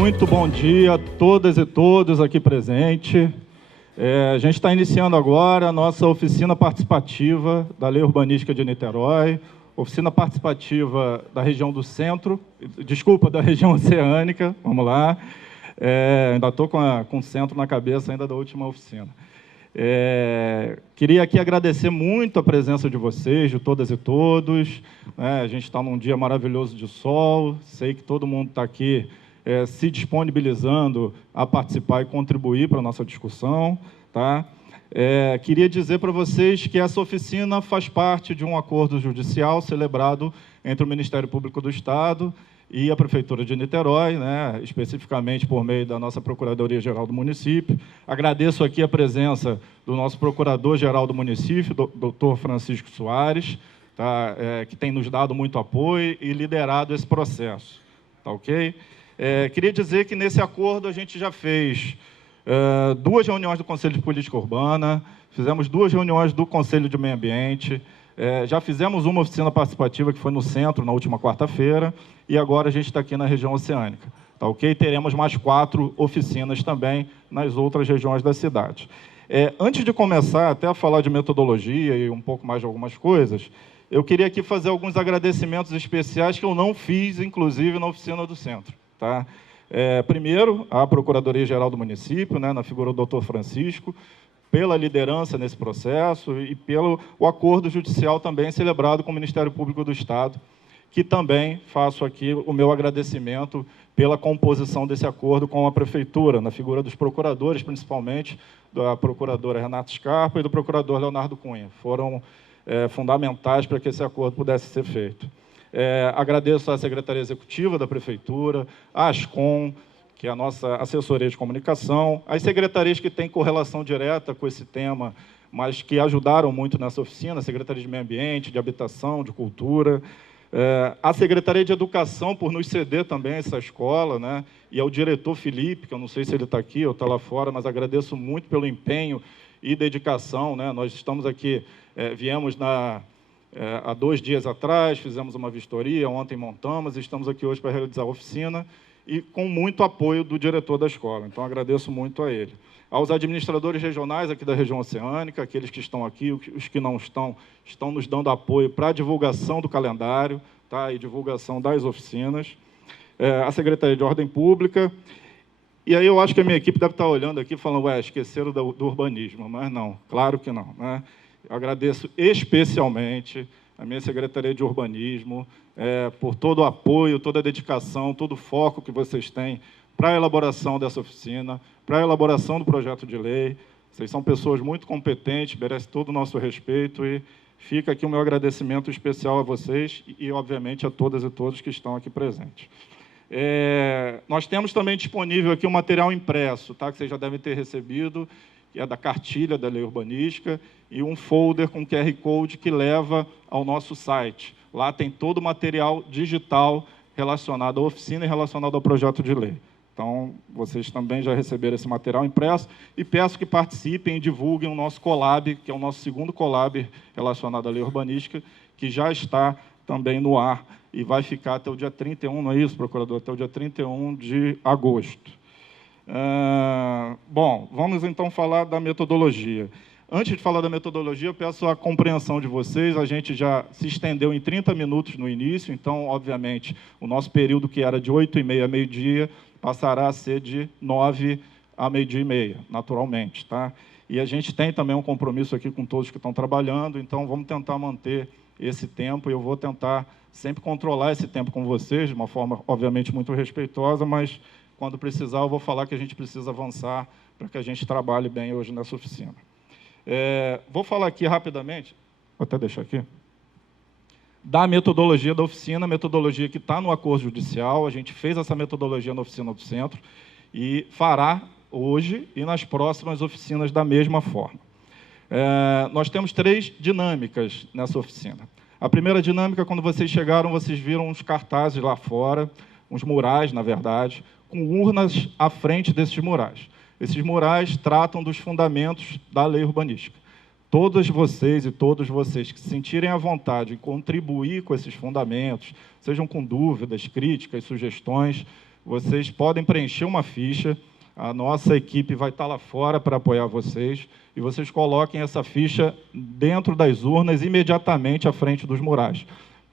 Muito bom dia a todas e todos aqui presentes. A gente está iniciando agora a nossa oficina participativa da Lei Urbanística de Niterói, oficina participativa da região do centro, desculpa, da região oceânica, vamos lá. Ainda estou com o centro na cabeça ainda da última oficina. Queria aqui agradecer muito a presença de vocês, de todas e todos. A gente está num dia maravilhoso de sol, sei que todo mundo está aqui se disponibilizando a participar e contribuir para a nossa discussão. Tá? Queria dizer para vocês que essa oficina faz parte de um acordo judicial celebrado entre o Ministério Público do Estado e a Prefeitura de Niterói, né, especificamente por meio da nossa Procuradoria-Geral do Município. Agradeço aqui a presença do nosso Procurador-Geral do Município, Dr. Francisco Soares, tá, que tem nos dado muito apoio e liderado esse processo. Tá, ok? Queria dizer que, nesse acordo, a gente já fez 2 reuniões do Conselho de Política Urbana, fizemos 2 reuniões do Conselho de Meio Ambiente, já fizemos uma oficina participativa que foi no centro, na última quarta-feira, e agora a gente está aqui na região oceânica. Tá, ok? Teremos mais 4 oficinas também nas outras regiões da cidade. Antes de começar até a falar de metodologia e um pouco mais de algumas coisas, eu queria aqui fazer alguns agradecimentos especiais que eu não fiz, inclusive, na oficina do centro. Tá? Primeiro, a Procuradoria-Geral do Município, né, na figura do Dr. Francisco, pela liderança nesse processo e pelo acordo judicial também celebrado com o Ministério Público do Estado, que também faço aqui o meu agradecimento pela composição desse acordo com a Prefeitura, na figura dos procuradores, principalmente, da Procuradora Renata Scarpa e do Procurador Leonardo Cunha. Foram fundamentais para que esse acordo pudesse ser feito. Agradeço à Secretaria Executiva da Prefeitura, à Ascom, que é a nossa assessoria de comunicação, as secretarias que têm correlação direta com esse tema, mas que ajudaram muito nessa oficina, a Secretaria de Meio Ambiente, de Habitação, de Cultura, a Secretaria de Educação, por nos ceder também essa escola, né? E ao diretor Felipe, que eu não sei se ele está aqui ou está lá fora, mas agradeço muito pelo empenho e dedicação, né? Nós estamos aqui, viemos há 2 dias atrás, fizemos uma vistoria, ontem montamos, e estamos aqui hoje para realizar a oficina, e com muito apoio do diretor da escola. Então, agradeço muito a ele. Aos administradores regionais aqui da região oceânica, aqueles que estão aqui, os que não estão nos dando apoio para a divulgação do calendário, tá, e divulgação das oficinas. A Secretaria de Ordem Pública. E aí eu acho que a minha equipe deve estar olhando aqui falando, esqueceram do urbanismo, mas não, claro que não, né? Eu agradeço especialmente a minha Secretaria de Urbanismo por todo o apoio, toda a dedicação, todo o foco que vocês têm para a elaboração dessa oficina, para a elaboração do projeto de lei. Vocês são pessoas muito competentes, merecem todo o nosso respeito, e fica aqui o meu agradecimento especial a vocês e, obviamente, a todas e todos que estão aqui presentes. Nós temos também disponível aqui um material impresso, tá, que vocês já devem ter recebido, que é da cartilha da Lei Urbanística, e um folder com QR Code que leva ao nosso site. Lá tem todo o material digital relacionado à oficina e relacionado ao projeto de lei. Então, vocês também já receberam esse material impresso, e peço que participem e divulguem o nosso collab, que é o nosso segundo collab relacionado à Lei Urbanística, que já está também no ar, e vai ficar até o dia 31, não é isso, procurador? Até o dia 31 de agosto. Bom, vamos então falar da metodologia. Antes de falar da metodologia, eu peço a compreensão de vocês. A gente já se estendeu em 30 minutos no início, então, obviamente, o nosso período, que era de 8h30 a meio-dia, passará a ser de 9 a meio-dia e meia, naturalmente. Tá? E a gente tem também um compromisso aqui com todos que estão trabalhando, então vamos tentar manter esse tempo, e eu vou tentar sempre controlar esse tempo com vocês, de uma forma, obviamente, muito respeitosa, mas, quando precisar, eu vou falar que a gente precisa avançar para que a gente trabalhe bem hoje nessa oficina. Vou falar aqui rapidamente, vou até deixar aqui, da metodologia da oficina, metodologia que está no acordo judicial. A gente fez essa metodologia na oficina do centro e fará hoje e nas próximas oficinas da mesma forma. Nós temos 3 dinâmicas nessa oficina. A primeira dinâmica, quando vocês chegaram, vocês viram uns cartazes lá fora, uns murais, na verdade, com urnas à frente desses murais. Esses murais tratam dos fundamentos da lei urbanística. Todas vocês e todos vocês que se sentirem à vontade em contribuir com esses fundamentos, sejam com dúvidas, críticas, sugestões, vocês podem preencher uma ficha, a nossa equipe vai estar lá fora para apoiar vocês, e vocês coloquem essa ficha dentro das urnas, imediatamente à frente dos murais.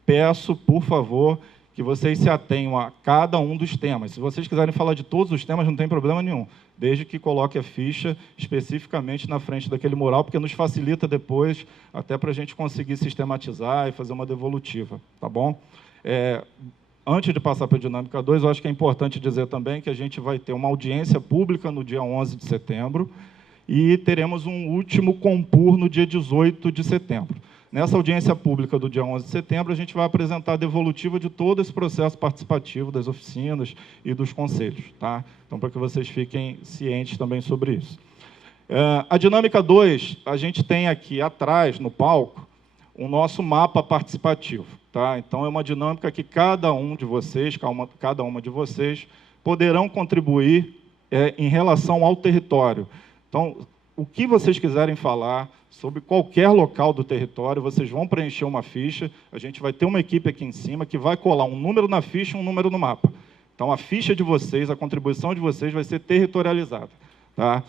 Peço, por favor, que vocês se atenham a cada um dos temas. Se vocês quiserem falar de todos os temas, não tem problema nenhum, desde que coloque a ficha especificamente na frente daquele mural, porque nos facilita depois, até para a gente conseguir sistematizar e fazer uma devolutiva, tá bom? Antes de passar para a dinâmica 2, eu acho que é importante dizer também que a gente vai ter uma audiência pública no dia 11 de setembro e teremos um último compur no dia 18 de setembro. Nessa audiência pública do dia 11 de setembro, a gente vai apresentar a devolutiva de todo esse processo participativo das oficinas e dos conselhos, tá? Então, para que vocês fiquem cientes também sobre isso. A dinâmica 2, a gente tem aqui atrás, no palco, o nosso mapa participativo, tá? Então, é uma dinâmica que cada uma de vocês poderão contribuir em relação ao território. Então, o que vocês quiserem falar sobre qualquer local do território, vocês vão preencher uma ficha, a gente vai ter uma equipe aqui em cima que vai colar um número na ficha e um número no mapa. Então, a ficha de vocês, a contribuição de vocês vai ser territorializada, tá?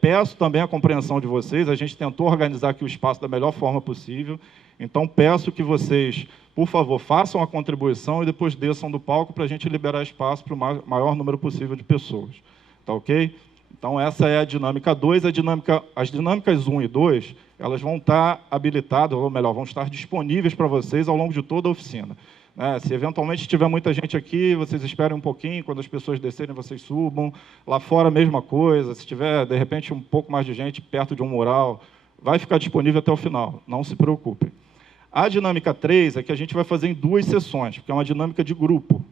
Peço também a compreensão de vocês, a gente tentou organizar aqui o espaço da melhor forma possível, então peço que vocês, por favor, façam a contribuição e depois desçam do palco para a gente liberar espaço para o maior número possível de pessoas, tá ok? Então, essa é a dinâmica 2. As dinâmicas 1 e 2, elas vão estar habilitadas, ou melhor, vão estar disponíveis para vocês ao longo de toda a oficina. Se eventualmente tiver muita gente aqui, vocês esperem um pouquinho, quando as pessoas descerem, vocês subam. Lá fora, a mesma coisa. Se tiver, de repente, um pouco mais de gente perto de um mural, vai ficar disponível até o final, não se preocupem. A dinâmica 3 é que a gente vai fazer em 2 sessões, porque é uma dinâmica de grupo.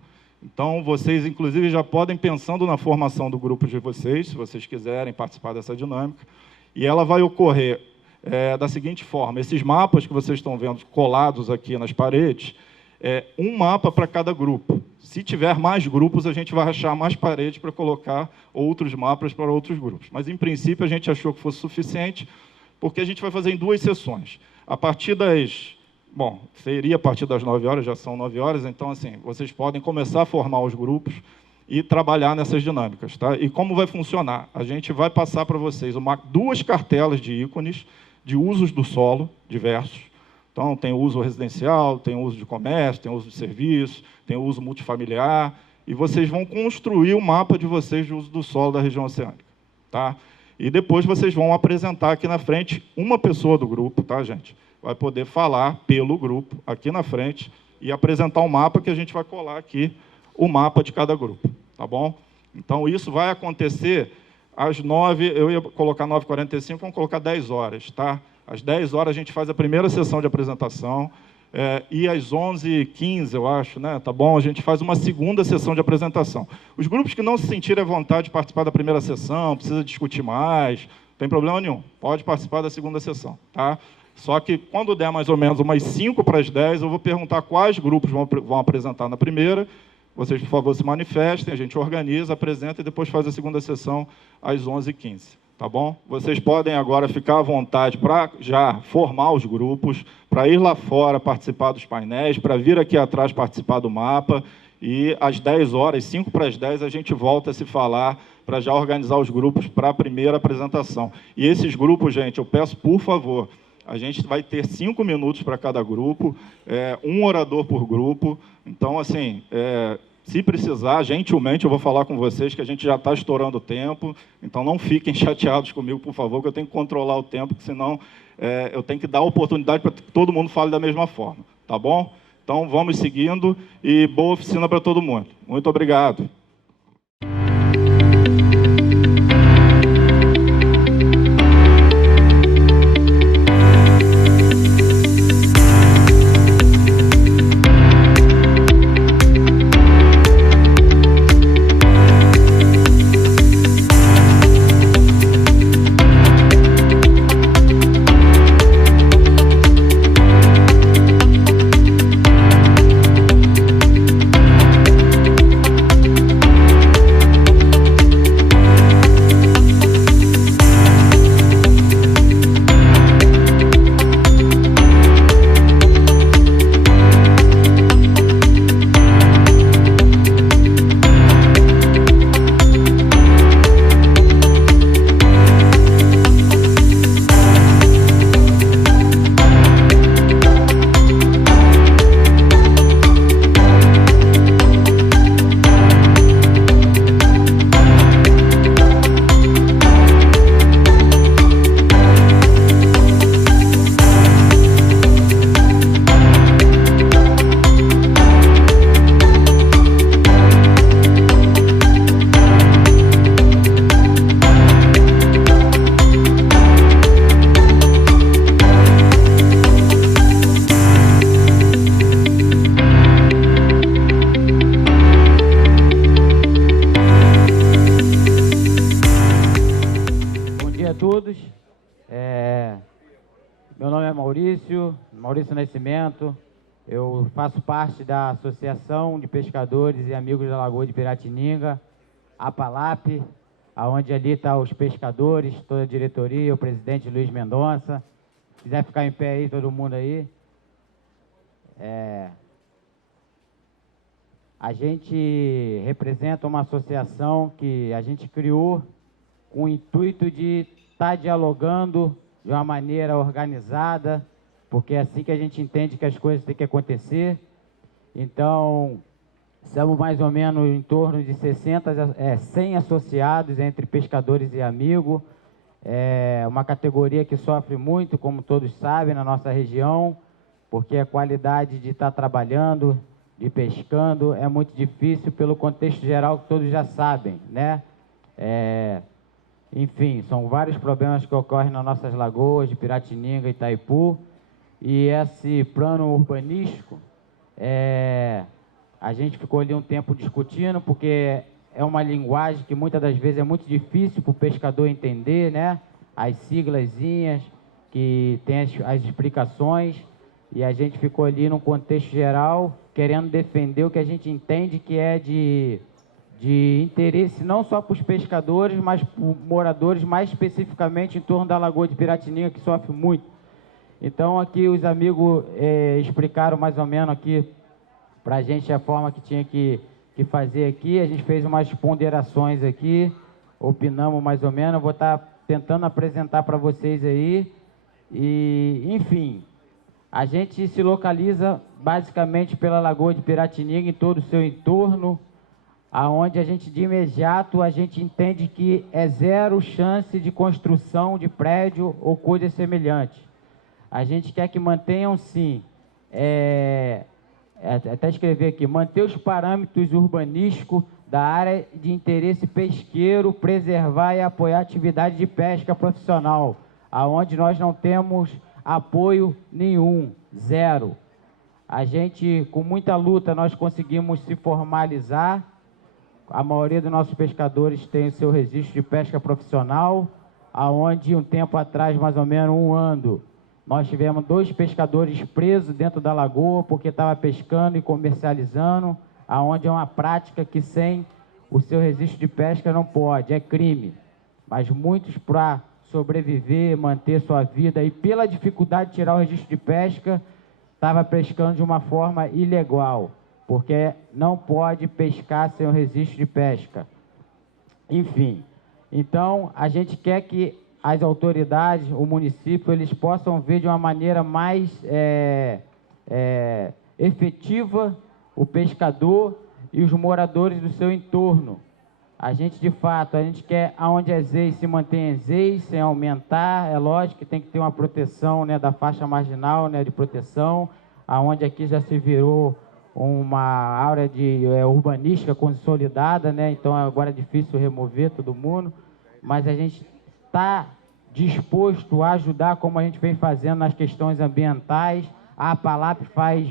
Então, vocês, inclusive, já podem pensando na formação do grupo de vocês, se vocês quiserem participar dessa dinâmica, e ela vai ocorrer da seguinte forma: esses mapas que vocês estão vendo colados aqui nas paredes, um mapa para cada grupo. Se tiver mais grupos, a gente vai achar mais paredes para colocar outros mapas para outros grupos. Mas, em princípio, a gente achou que fosse suficiente, porque a gente vai fazer em 2 sessões. A partir das... Bom, seria a partir das 9 horas, já são 9 horas, então, assim, vocês podem começar a formar os grupos e trabalhar nessas dinâmicas, tá? E como vai funcionar? A gente vai passar para vocês 2 cartelas de ícones de usos do solo diversos. Então, tem uso residencial, tem uso de comércio, tem uso de serviço, tem uso multifamiliar, e vocês vão construir o mapa de vocês de uso do solo da região oceânica, tá? E depois vocês vão apresentar aqui na frente uma pessoa do grupo, tá, gente? Vai poder falar pelo grupo aqui na frente e apresentar um mapa que a gente vai colar aqui, o mapa de cada grupo, tá bom? Então, isso vai acontecer às 9, eu ia colocar 9h45, vamos colocar 10 horas, tá? Às 10 horas a gente faz a primeira sessão de apresentação, e às 11h15, eu acho, né? Tá bom? A gente faz uma segunda sessão de apresentação. Os grupos que não se sentirem à vontade de participar da primeira sessão, precisa discutir mais, não tem problema nenhum, pode participar da segunda sessão, tá? Só que, quando der mais ou menos umas 5 para as 10, eu vou perguntar quais grupos vão apresentar na primeira. Vocês, por favor, se manifestem, a gente organiza, apresenta e depois faz a segunda sessão às 11h15. Tá bom? Vocês podem agora ficar à vontade para já formar os grupos, para ir lá fora participar dos painéis, para vir aqui atrás participar do mapa. E às 10 horas, 5 para as 10, a gente volta a se falar para já organizar os grupos para a primeira apresentação. E esses grupos, gente, eu peço, por favor, a gente vai ter 5 minutos para cada grupo, um orador por grupo. Então, assim, se precisar, gentilmente, eu vou falar com vocês que a gente já está estourando o tempo. Então, não fiquem chateados comigo, por favor, que eu tenho que controlar o tempo, porque senão eu tenho que dar oportunidade para que todo mundo fale da mesma forma. Tá bom? Então, vamos seguindo e boa oficina para todo mundo. Muito obrigado. Maurício Nascimento, eu faço parte da Associação de Pescadores e Amigos da Lagoa de Piratininga, APALAP, aonde ali estão os pescadores, toda a diretoria, o presidente Luiz Mendonça. Se quiser ficar em pé aí, todo mundo aí. A gente representa uma associação que a gente criou com o intuito de estar dialogando de uma maneira organizada, porque é assim que a gente entende que as coisas têm que acontecer. Então, somos mais ou menos em torno de 100 associados entre pescadores e amigos. É uma categoria que sofre muito, como todos sabem, na nossa região, porque a qualidade de estar trabalhando, de pescando, é muito difícil pelo contexto geral que todos já sabem, né? Enfim, são vários problemas que ocorrem nas nossas lagoas de Piratininga e Itaipu. E esse plano urbanístico, a gente ficou ali um tempo discutindo, porque é uma linguagem que muitas das vezes é muito difícil para o pescador entender, né? As siglazinhas, que tem as explicações, e a gente ficou ali num contexto geral, querendo defender o que a gente entende que é de interesse não só para os pescadores, mas para os moradores, mais especificamente em torno da Lagoa de Piratininga, que sofre muito. Então, aqui os amigos explicaram mais ou menos aqui para a gente a forma que tinha que fazer aqui. A gente fez umas ponderações aqui, opinamos mais ou menos. Eu vou estar tentando apresentar para vocês aí. E, enfim, a gente se localiza basicamente pela Lagoa de Piratininga, em todo o seu entorno, aonde a gente, de imediato, a gente entende que é zero chance de construção de prédio ou coisa semelhante. A gente quer que mantenham, sim, até escrever aqui, manter os parâmetros urbanísticos da área de interesse pesqueiro, preservar e apoiar a atividade de pesca profissional, aonde nós não temos apoio nenhum, zero. A gente, com muita luta, nós conseguimos se formalizar. A maioria dos nossos pescadores tem o seu registro de pesca profissional, aonde um tempo atrás, mais ou menos um ano, nós tivemos 2 pescadores presos dentro da lagoa porque estavam pescando e comercializando, aonde é uma prática que sem o seu registro de pesca não pode, é crime. Mas muitos, para sobreviver, manter sua vida e pela dificuldade de tirar o registro de pesca, estavam pescando de uma forma ilegal, porque não pode pescar sem o registro de pesca. Enfim, então a gente quer que as autoridades, o município, eles possam ver de uma maneira mais efetiva o pescador e os moradores do seu entorno. A gente, de fato, a gente quer, aonde é ZEI, se mantenha ZEI, sem aumentar. É lógico que tem que ter uma proteção, né, da faixa marginal, né, de proteção, aonde aqui já se virou uma área de urbanística consolidada, né, então agora é difícil remover todo mundo, mas a gente está disposto a ajudar, como a gente vem fazendo nas questões ambientais. A APALAP faz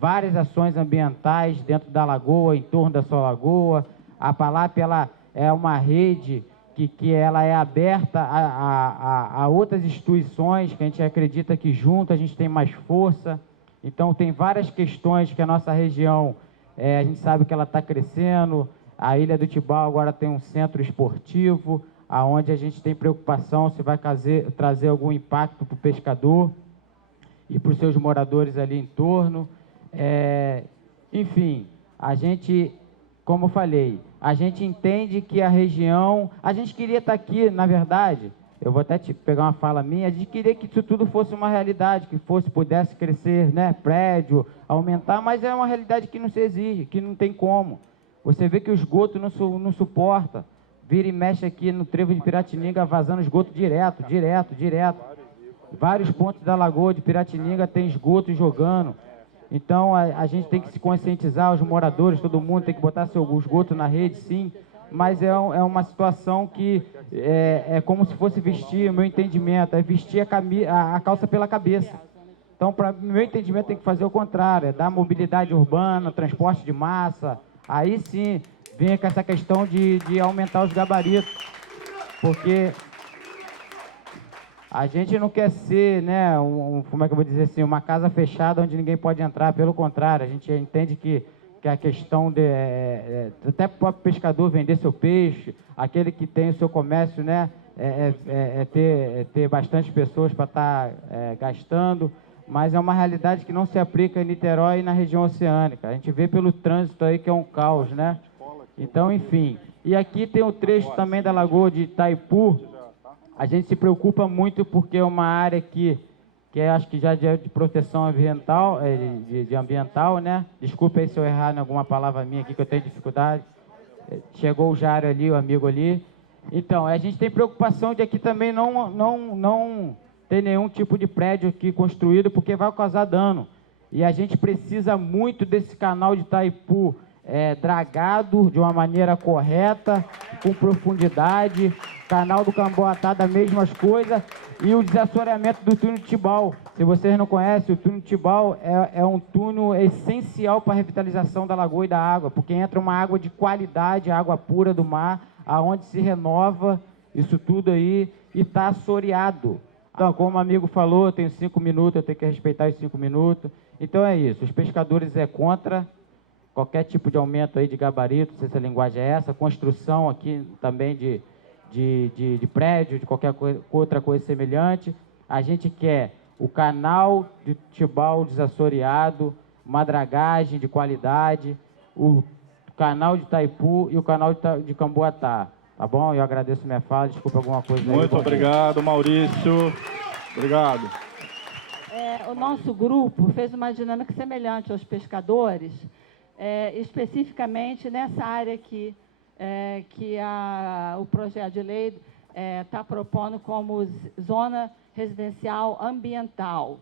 várias ações ambientais dentro da lagoa, em torno da sua lagoa. A APALAP, ela é uma rede que ela é aberta a outras instituições, que a gente acredita que junto a gente tem mais força. Então, tem várias questões que a nossa região, a gente sabe que ela está crescendo. A Ilha do Tibau agora tem um centro esportivo, aonde a gente tem preocupação se vai trazer algum impacto para o pescador e para os seus moradores ali em torno. Enfim, a gente, como eu falei, a gente entende que a região... A gente queria estar aqui, na verdade, eu vou até pegar uma fala minha, a gente queria que isso tudo fosse uma realidade, que pudesse crescer, né, prédio, aumentar, mas é uma realidade que não se exige, que não tem como. Você vê que o esgoto não suporta. Vira e mexe aqui no trevo de Piratininga, vazando esgoto direto. Vários pontos da lagoa de Piratininga tem esgoto jogando. Então, a gente tem que se conscientizar, os moradores, todo mundo tem que botar seu esgoto na rede, sim. Mas é uma situação que é como se fosse vestir, o meu entendimento, é vestir a calça pela cabeça. Então, para meu entendimento, tem que fazer o contrário, é dar mobilidade urbana, transporte de massa. Aí sim, vem com essa questão de aumentar os gabaritos, porque A gente não quer ser, né, como é que eu vou dizer assim, uma casa fechada onde ninguém pode entrar. Pelo contrário, a gente entende que a questão de até para o próprio pescador vender seu peixe, aquele que tem o seu comércio, né, ter bastante pessoas para estar gastando, mas é uma realidade que não se aplica em Niterói e na região oceânica. A gente vê pelo trânsito aí que é um caos, né? Então, enfim. E aqui tem o trecho também da Lagoa de Itaipu. A gente se preocupa muito porque é uma área que acho que já de proteção ambiental, de ambiental, né? Desculpa aí se eu errar em alguma palavra minha aqui que eu tenho dificuldade. Chegou o Jário ali, o amigo ali. Então, a gente tem preocupação de aqui também não ter nenhum tipo de prédio aqui construído, porque vai causar dano. E a gente precisa muito desse canal de Itaipu dragado de uma maneira correta, com profundidade. Canal do Camboatá da mesmas coisas. E o desassoreamento do túnel Tibau. Se vocês não conhecem, o túnel Tibau é um túnel essencial para a revitalização da lagoa e da água, porque entra uma água de qualidade, água pura do mar, aonde se renova isso tudo aí e está assoreado. Então, como o amigo falou, eu tenho 5 minutos, eu tenho que respeitar os 5 minutos. Então é isso, os pescadores é contra qualquer tipo de aumento aí de gabarito, não sei se a linguagem é essa, construção aqui também de prédio, de qualquer outra coisa semelhante. A gente quer o canal de Tibau desassoreado, uma dragagem de qualidade, o canal de Itaipu e o canal de Camboatá. Tá bom? Eu agradeço minha fala, desculpa alguma coisa aí. Muito obrigado, Maurício. Obrigado. O nosso grupo fez uma dinâmica semelhante aos pescadores, especificamente nessa área aqui, que o projeto de lei está propondo como zona residencial ambiental,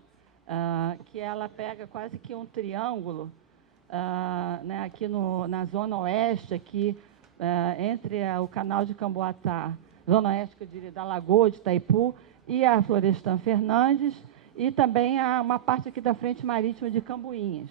que ela pega quase que um triângulo, né, aqui na zona oeste, aqui, entre o canal de Camboatá, zona oeste, que eu diria, da Lagoa de Itaipu, e a Florestan Fernandes, e também uma parte aqui da frente marítima de Cambuinhas.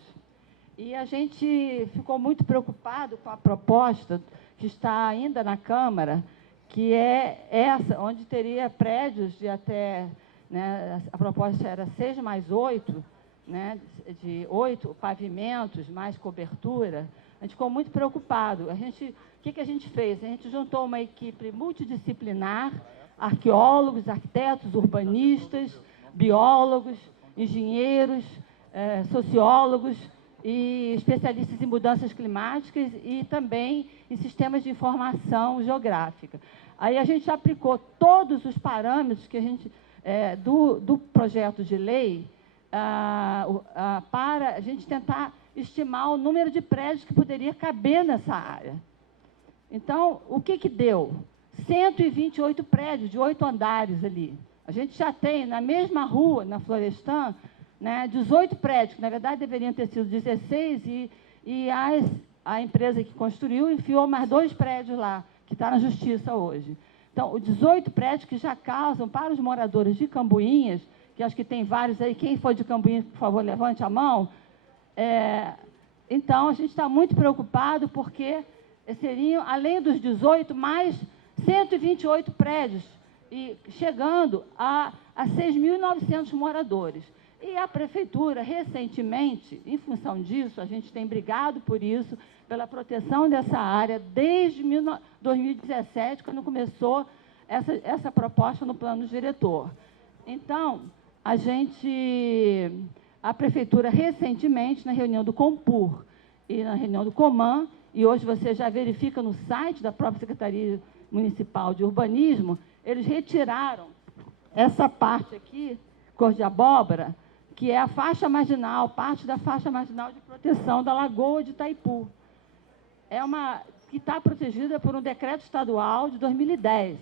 E a gente ficou muito preocupado com a proposta que está ainda na Câmara, que é essa, onde teria prédios de até, né, a proposta era 6+8, né, de 8 pavimentos, mais cobertura. A gente ficou muito preocupado. O que a gente fez? A gente juntou uma equipe multidisciplinar, arqueólogos, arquitetos, urbanistas, biólogos, engenheiros, sociólogos, e especialistas em mudanças climáticas e também em sistemas de informação geográfica. Aí a gente aplicou todos os parâmetros que a gente, do projeto de lei para a gente tentar estimar o número de prédios que poderia caber nessa área. Então, o que deu? 128 prédios de 8 andares ali. A gente já tem, na mesma rua, na Florestan, né, 18 prédios, que na verdade deveriam ter sido 16, e a empresa que construiu enfiou mais 2 prédios lá, que está na justiça hoje. Então, os 18 prédios que já causam para os moradores de Cambuinhas, que acho que tem vários aí, quem for de Cambuinhas, por favor, levante a mão. Então, a gente está muito preocupado, porque seriam, além dos 18, mais 128 prédios, e chegando a 6.900 moradores. E a Prefeitura, recentemente, em função disso, a gente tem brigado por isso, pela proteção dessa área, desde 2017, quando começou essa proposta no plano diretor. Então, a Prefeitura, recentemente, na reunião do Compur e na reunião do Coman, e hoje você já verifica no site da própria Secretaria Municipal de Urbanismo, eles retiraram essa parte aqui, cor de abóbora, que é a faixa marginal, parte da faixa marginal de proteção da Lagoa de Itaipu. Que está protegida por um decreto estadual de 2010.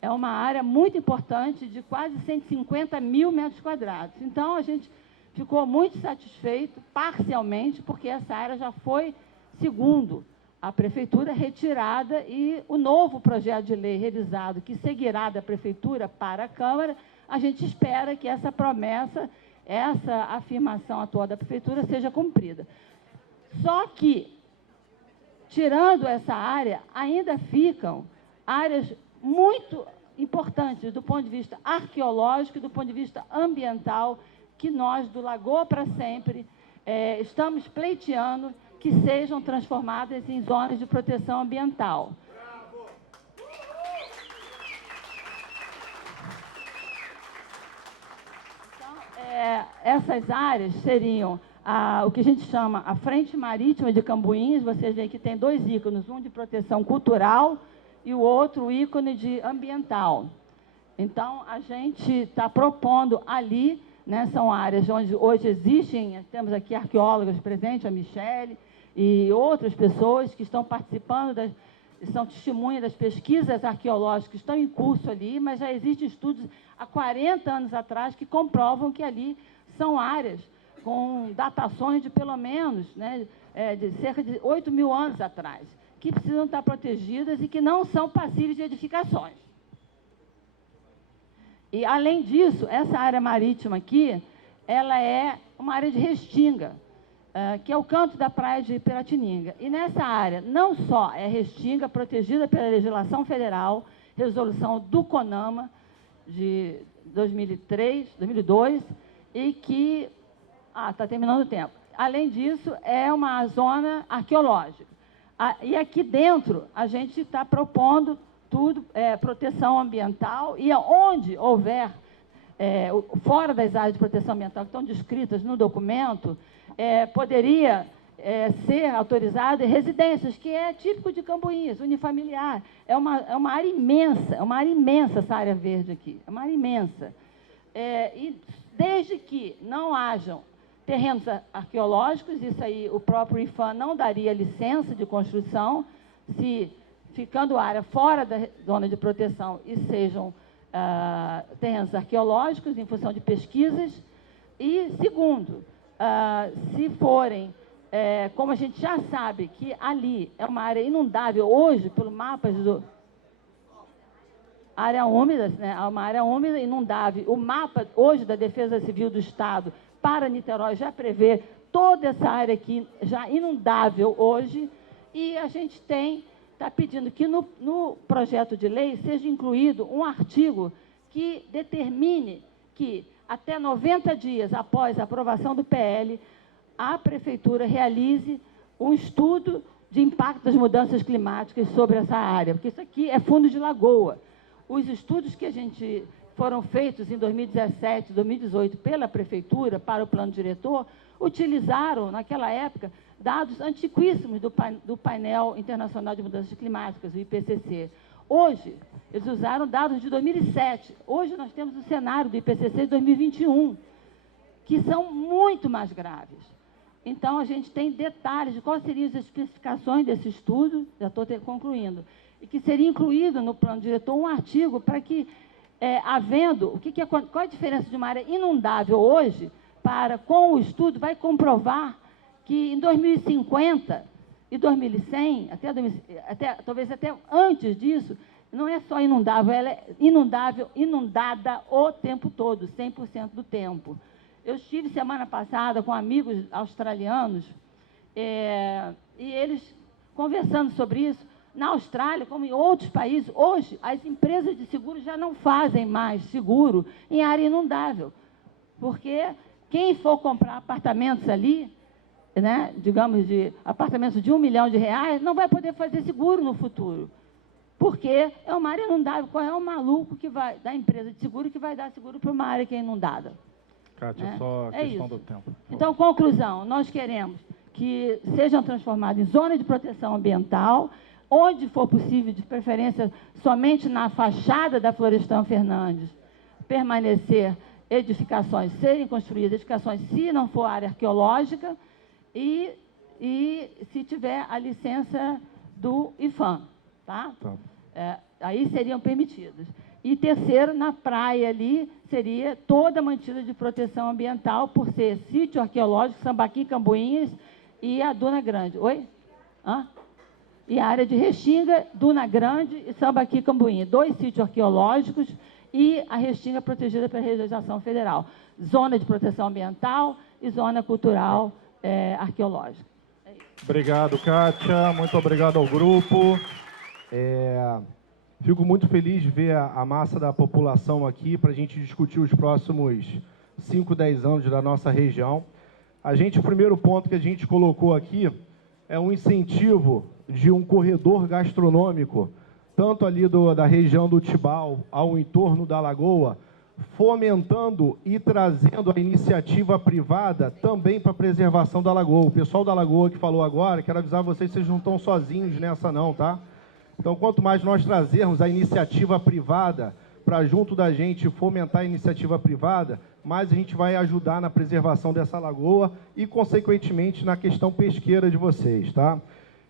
É uma área muito importante, de quase 150 mil metros quadrados. Então, a gente ficou muito satisfeito, parcialmente, porque essa área já foi, segundo a Prefeitura, retirada, e o novo projeto de lei revisado, que seguirá da Prefeitura para a Câmara, a gente espera que essa promessa, essa afirmação atual da Prefeitura seja cumprida. Só que, tirando essa área, ainda ficam áreas muito importantes do ponto de vista arqueológico e do ponto de vista ambiental, que nós, do Lagoa para Sempre, estamos pleiteando que sejam transformadas em zonas de proteção ambiental. Então, essas áreas seriam o que a gente chama a Frente Marítima de Cambuinhas. Vocês veem que tem dois ícones, um de proteção cultural e o outro ícone de ambiental. Então, a gente está propondo ali, né, são áreas onde hoje existem, temos aqui arqueólogas presentes, a Michele, e outras pessoas que estão participando, são testemunhas das pesquisas arqueológicas que estão em curso ali, mas já existem estudos há 40 anos atrás que comprovam que ali são áreas com datações de pelo menos, né, de cerca de 8.000 anos atrás, que precisam estar protegidas e que não são passíveis de edificações. E, além disso, essa área marítima aqui, ela é uma área de restinga, que é o canto da praia de Piratininga. E nessa área, não só é restinga, protegida pela legislação federal, resolução do CONAMA, de 2002, e que... está terminando o tempo. Além disso, é uma zona arqueológica. E aqui dentro, a gente está propondo tudo, proteção ambiental, e onde houver, fora das áreas de proteção ambiental que estão descritas no documento, poderia ser autorizada residências, que é típico de Cambuinhas, unifamiliar. É uma área imensa essa área verde aqui, é uma área imensa. E desde que não hajam terrenos arqueológicos, isso aí o próprio IPHAN não daria licença de construção, se ficando área fora da zona de proteção e sejam terrenos arqueológicos em função de pesquisas. E, segundo, se forem, como a gente já sabe que ali é uma área inundável hoje, pelo mapa do... área úmida, né? É uma área úmida, inundável. O mapa hoje da Defesa Civil do Estado para Niterói já prevê toda essa área aqui já inundável hoje, e a gente está pedindo que no projeto de lei seja incluído um artigo que determine que até 90 dias após a aprovação do PL, a Prefeitura realize um estudo de impacto das mudanças climáticas sobre essa área, porque isso aqui é fundo de lagoa. Os estudos que foram feitos em 2017, 2018 pela Prefeitura para o plano diretor, utilizaram, naquela época, dados antiquíssimos do painel internacional de mudanças climáticas, o IPCC. Hoje, eles usaram dados de 2007. Hoje nós temos o cenário do IPCC de 2021, que são muito mais graves. Então, a gente tem detalhes de quais seriam as especificações desse estudo, já estou concluindo, e que seria incluído no plano diretor um artigo para que, qual a diferença de uma área inundável hoje com o estudo, vai comprovar que em 2050 e 2100, talvez até antes disso, não é só inundável, ela é inundada o tempo todo, 100% do tempo. Eu estive semana passada com amigos australianos, e eles conversando sobre isso. Na Austrália, como em outros países, hoje as empresas de seguro já não fazem mais seguro em área inundável, porque quem for comprar apartamentos ali, né, digamos, de apartamentos de R$1 milhão, não vai poder fazer seguro no futuro, porque é uma área inundável. Qual é o maluco da empresa de seguro que vai dar seguro para uma área que é inundada? Kátia, né? só a questão do tempo. Então, conclusão, nós queremos que sejam transformados em zona de proteção ambiental, onde for possível, de preferência somente na fachada da Florestan Fernandes, permanecer edificações, serem construídas edificações, se não for área arqueológica, e se tiver a licença do IPHAN, tá? Aí seriam permitidas. E terceiro, na praia ali, seria toda mantida de proteção ambiental, por ser sítio arqueológico, Sambaqui, Cambuinhas e a Duna Grande. Oi? E a área de Restinga, Duna Grande e Sambaqui, Cambuinha. 2 sítios arqueológicos e a Restinga protegida pela legislação federal. Zona de proteção ambiental e zona cultural arqueológica. Obrigado, Kátia. Muito obrigado ao grupo. Fico muito feliz de ver a massa da população aqui para a gente discutir os próximos 5, 10 anos da nossa região. O primeiro ponto que a gente colocou aqui é um incentivo de um corredor gastronômico, tanto ali da região do Tibau ao entorno da Lagoa, fomentando e trazendo a iniciativa privada também para a preservação da Lagoa. O pessoal da Lagoa que falou agora, quero avisar vocês, vocês não estão sozinhos nessa não, tá? Então, quanto mais nós trazermos a iniciativa privada para junto da gente fomentar a iniciativa privada, mais a gente vai ajudar na preservação dessa lagoa e, consequentemente, na questão pesqueira de vocês, tá?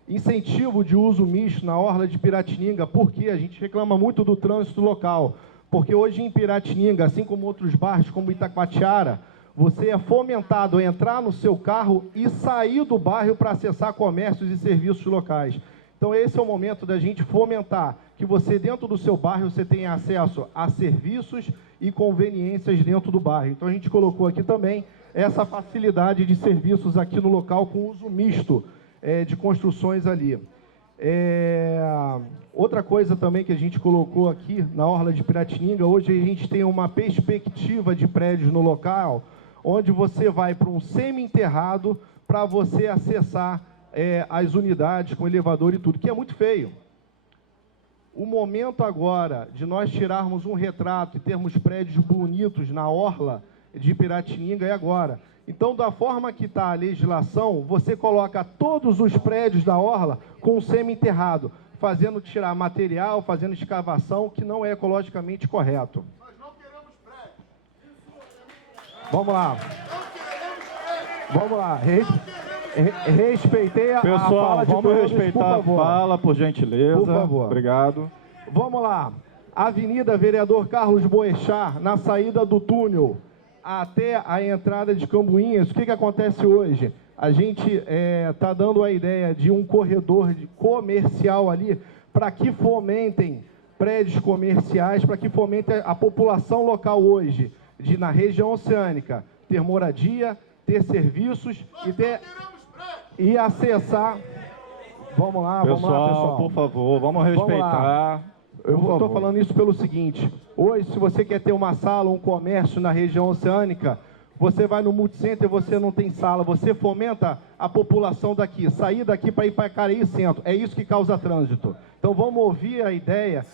Incentivo de uso misto na orla de Piratininga, porque a gente reclama muito do trânsito local, porque hoje em Piratininga, assim como outros bairros como Itacoatiara, você é fomentado a entrar no seu carro e sair do bairro para acessar comércios e serviços locais. Então, esse é o momento da gente fomentar que você, dentro do seu bairro, você tenha acesso a serviços e conveniências dentro do bairro. Então, a gente colocou aqui também essa facilidade de serviços aqui no local com uso misto de construções ali. Outra coisa também que a gente colocou aqui na orla de Piratininga, hoje a gente tem uma perspectiva de prédios no local, onde você vai para um semi-enterrado para você acessar as unidades com elevador e tudo, que é muito feio. O momento agora de nós tirarmos um retrato e termos prédios bonitos na orla de Piratininga é agora. Então, da forma que está a legislação, você coloca todos os prédios da orla com semi-enterrado, fazendo tirar material, fazendo escavação, que não é ecologicamente correto. Nós não queremos prédio. Vamos lá. Vamos lá. Respeitei a Pessoal, fala de vamos todos, respeitar a fala, por gentileza. Por favor. Obrigado. Vamos lá. Avenida Vereador Carlos Boechat, na saída do túnel até a entrada de Cambuinhas. O que acontece hoje? A gente está dando a ideia de um corredor comercial ali para que fomentem prédios comerciais, para que fomentem a população local hoje, na região oceânica, ter moradia, ter serviços e acessar. Vamos lá, pessoal. Por favor, vamos respeitar. Eu estou falando isso pelo seguinte: hoje, se você quer ter uma sala, um comércio na região oceânica, você vai no Multicenter, você não tem sala, você fomenta a população daqui, sair daqui para ir para Caraí Centro. É isso que causa trânsito. Então vamos ouvir a ideia.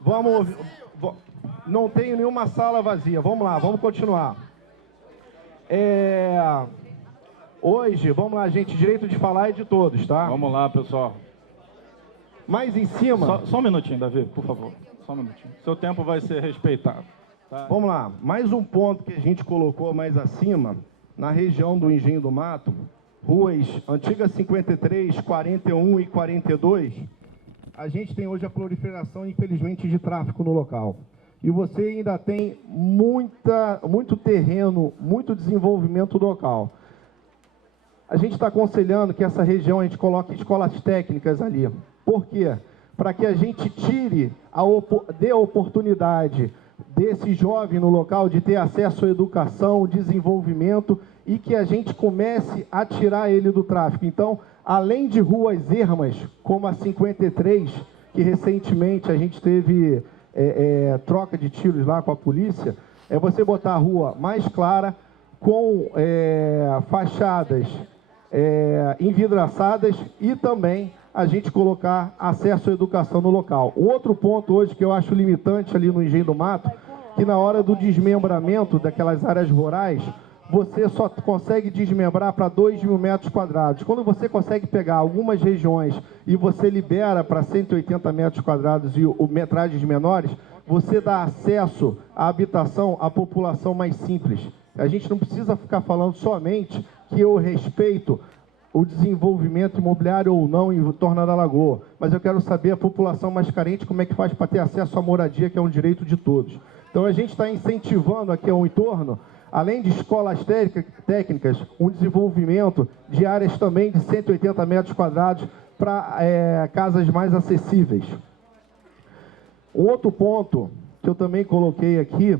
Vamos ouvir. Não tenho nenhuma sala vazia. Vamos lá, vamos continuar. Hoje, vamos lá, gente, direito de falar é de todos, tá? Vamos lá, pessoal. Mais em cima... Só um minutinho, Davi, por favor. Só um minutinho. Seu tempo vai ser respeitado. Tá? Vamos lá. Mais um ponto que a gente colocou mais acima, na região do Engenho do Mato, ruas Antiga 53, 41 e 42, a gente tem hoje a proliferação, infelizmente, de tráfego no local. E você ainda tem muito terreno, muito desenvolvimento local. A gente está aconselhando que essa região a gente coloque escolas técnicas ali. Por quê? Para que a gente dê a oportunidade desse jovem no local de ter acesso à educação, desenvolvimento e que a gente comece a tirar ele do tráfico. Então, além de ruas ermas, como a 53, que recentemente a gente teve troca de tiros lá com a polícia, é você botar a rua mais clara, com fachadas envidraçadas e também a gente colocar acesso à educação no local. O outro ponto hoje que eu acho limitante ali no Engenho do Mato, que na hora do desmembramento daquelas áreas rurais, você só consegue desmembrar para 2.000 metros quadrados. Quando você consegue pegar algumas regiões e você libera para 180 metros quadrados e metragens menores, você dá acesso à habitação à população mais simples. A gente não precisa ficar falando somente que eu respeito o desenvolvimento imobiliário ou não em torno da Lagoa, mas eu quero saber a população mais carente como é que faz para ter acesso à moradia, que é um direito de todos. Então a gente está incentivando aqui ao entorno, além de escolas técnicas, um desenvolvimento de áreas também de 180 metros quadrados para casas mais acessíveis. Um outro ponto que eu também coloquei aqui,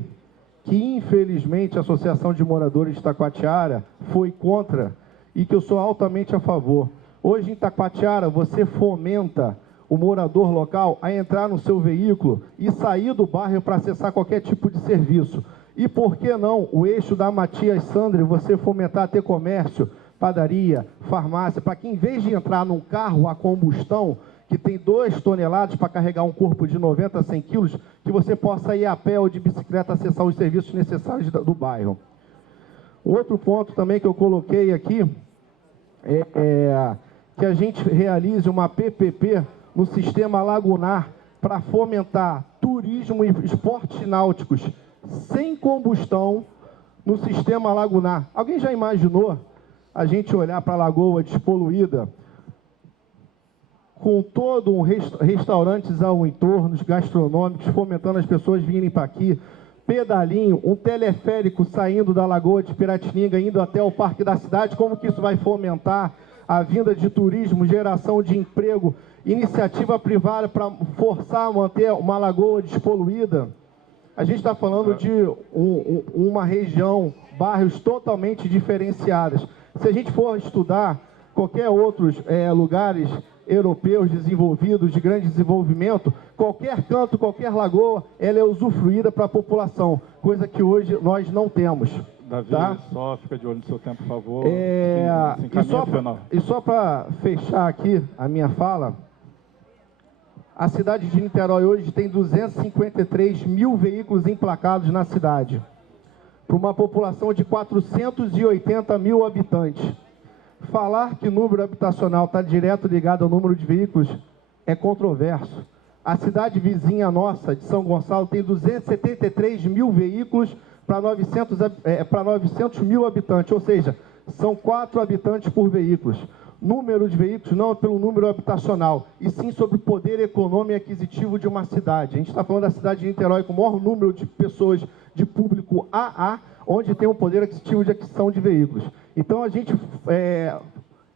que infelizmente a Associação de Moradores de Itacoatiara foi contra e que eu sou altamente a favor. Hoje em Itacoatiara você fomenta o morador local a entrar no seu veículo e sair do bairro para acessar qualquer tipo de serviço. E por que não o eixo da Matias Sandri, você fomentar ter comércio, padaria, farmácia, para que em vez de entrar num carro a combustão, que tem 2 toneladas para carregar um corpo de 90 a 100 quilos, que você possa ir a pé ou de bicicleta acessar os serviços necessários do bairro. Outro ponto também que eu coloquei aqui é que a gente realize uma PPP no sistema lagunar para fomentar turismo e esportes náuticos sem combustão no sistema lagunar. Alguém já imaginou a gente olhar para a lagoa despoluída, com todo um restaurantes ao entorno, gastronômicos, fomentando as pessoas virem para aqui, pedalinho, um teleférico saindo da Lagoa de Piratininga, indo até o Parque da Cidade, como que isso vai fomentar a vinda de turismo, geração de emprego, iniciativa privada para forçar a manter uma lagoa despoluída? A gente está falando de uma região, bairros totalmente diferenciados. Se a gente for estudar qualquer outros lugares europeus desenvolvidos, de grande desenvolvimento, qualquer canto, qualquer lagoa, ela é usufruída para a população, coisa que hoje nós não temos. Davi, tá? só fica de olho no seu tempo, por favor. E só para fechar aqui a minha fala, a cidade de Niterói hoje tem 253 mil veículos emplacados na cidade, para uma população de 480 mil habitantes. Falar que o número habitacional está direto ligado ao número de veículos é controverso. A cidade vizinha nossa, de São Gonçalo, tem 273 mil veículos para 900 mil habitantes, ou seja, são 4 habitantes por veículo. Número de veículos não é pelo número habitacional, e sim sobre o poder econômico e aquisitivo de uma cidade. A gente está falando da cidade de Niterói com o maior número de pessoas de público AA, onde tem um poder aquisitivo de aquisição de veículos. Então, a gente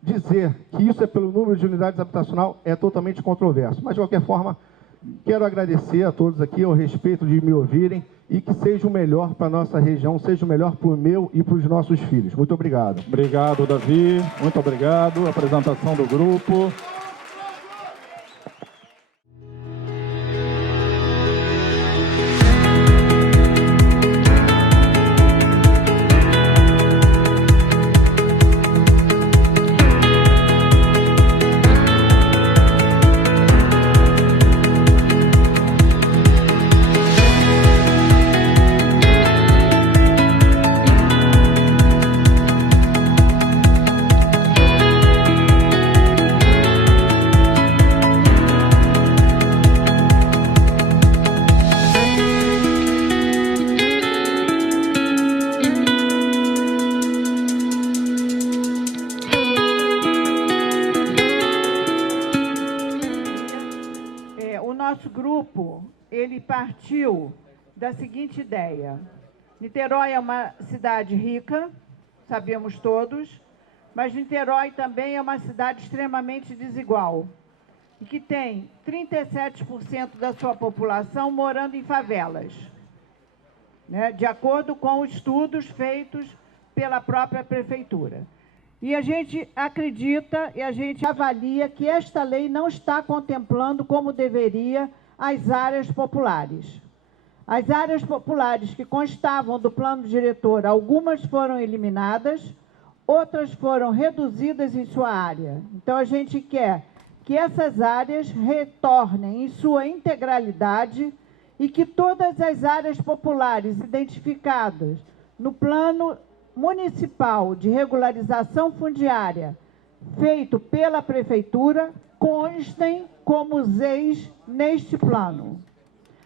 dizer que isso é pelo número de unidades habitacional é totalmente controverso. Mas, de qualquer forma, quero agradecer a todos aqui o respeito de me ouvirem e que seja o melhor para a nossa região, seja o melhor para o meu e para os nossos filhos. Muito obrigado. Obrigado, Davi. Muito obrigado. Apresentação do grupo. Ele partiu da seguinte ideia: Niterói é uma cidade rica, sabemos todos, mas Niterói também é uma cidade extremamente desigual e que tem 37% da sua população morando em favelas, né, de acordo com estudos feitos pela própria prefeitura. E a gente acredita e a gente avalia que esta lei não está contemplando como deveria as áreas populares. As áreas populares que constavam do plano diretor, algumas foram eliminadas, outras foram reduzidas em sua área. Então, a gente quer que essas áreas retornem em sua integralidade e que todas as áreas populares identificadas no plano municipal de regularização fundiária feito pela prefeitura constem como ZEIs neste plano.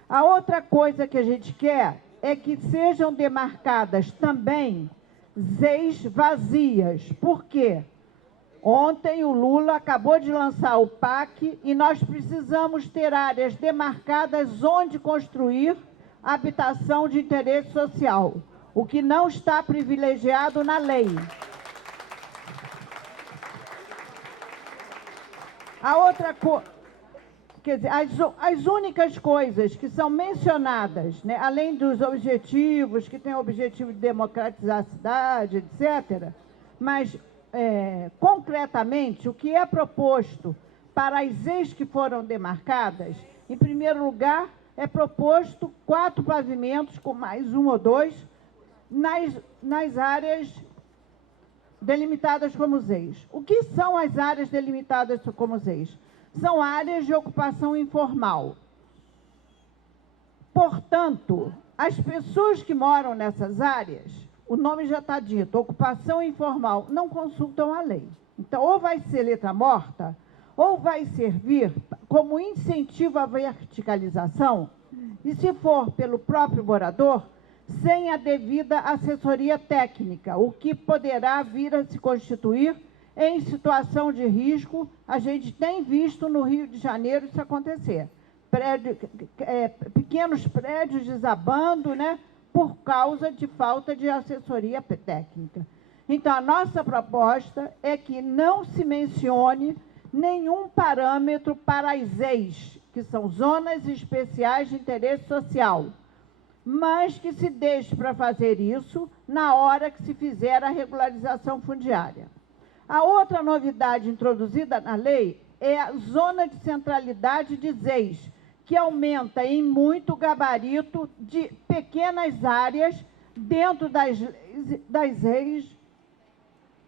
A outra coisa que a gente quer é que sejam demarcadas também ZEIs vazias. Por quê? Ontem o Lula acabou de lançar o PAC e nós precisamos ter áreas demarcadas onde construir habitação de interesse social, o que não está privilegiado na lei. A outra coisa, quer dizer, as únicas coisas que são mencionadas, né, além dos objetivos, que tem o objetivo de democratizar a cidade, etc., mas concretamente o que é proposto para as ex que foram demarcadas, em primeiro lugar, é proposto 4 pavimentos, com mais 1 ou 2, nas áreas delimitadas como ZEIs. O que são as áreas delimitadas como ZEIs? São áreas de ocupação informal. Portanto, as pessoas que moram nessas áreas, o nome já está dito, ocupação informal, não consultam a lei. Então, ou vai ser letra morta, ou vai servir como incentivo à verticalização, e se for pelo próprio morador, sem a devida assessoria técnica, o que poderá vir a se constituir em situação de risco. A gente tem visto no Rio de Janeiro isso acontecer. Pequenos prédios desabando, né, por causa de falta de assessoria técnica. Então, a nossa proposta é que não se mencione nenhum parâmetro para as ZEIs, que são zonas especiais de interesse social, mas que se deixe para fazer isso na hora que se fizer a regularização fundiária. A outra novidade introduzida na lei é a zona de centralidade de ZEIs, que aumenta em muito o gabarito de pequenas áreas dentro das ZEIs,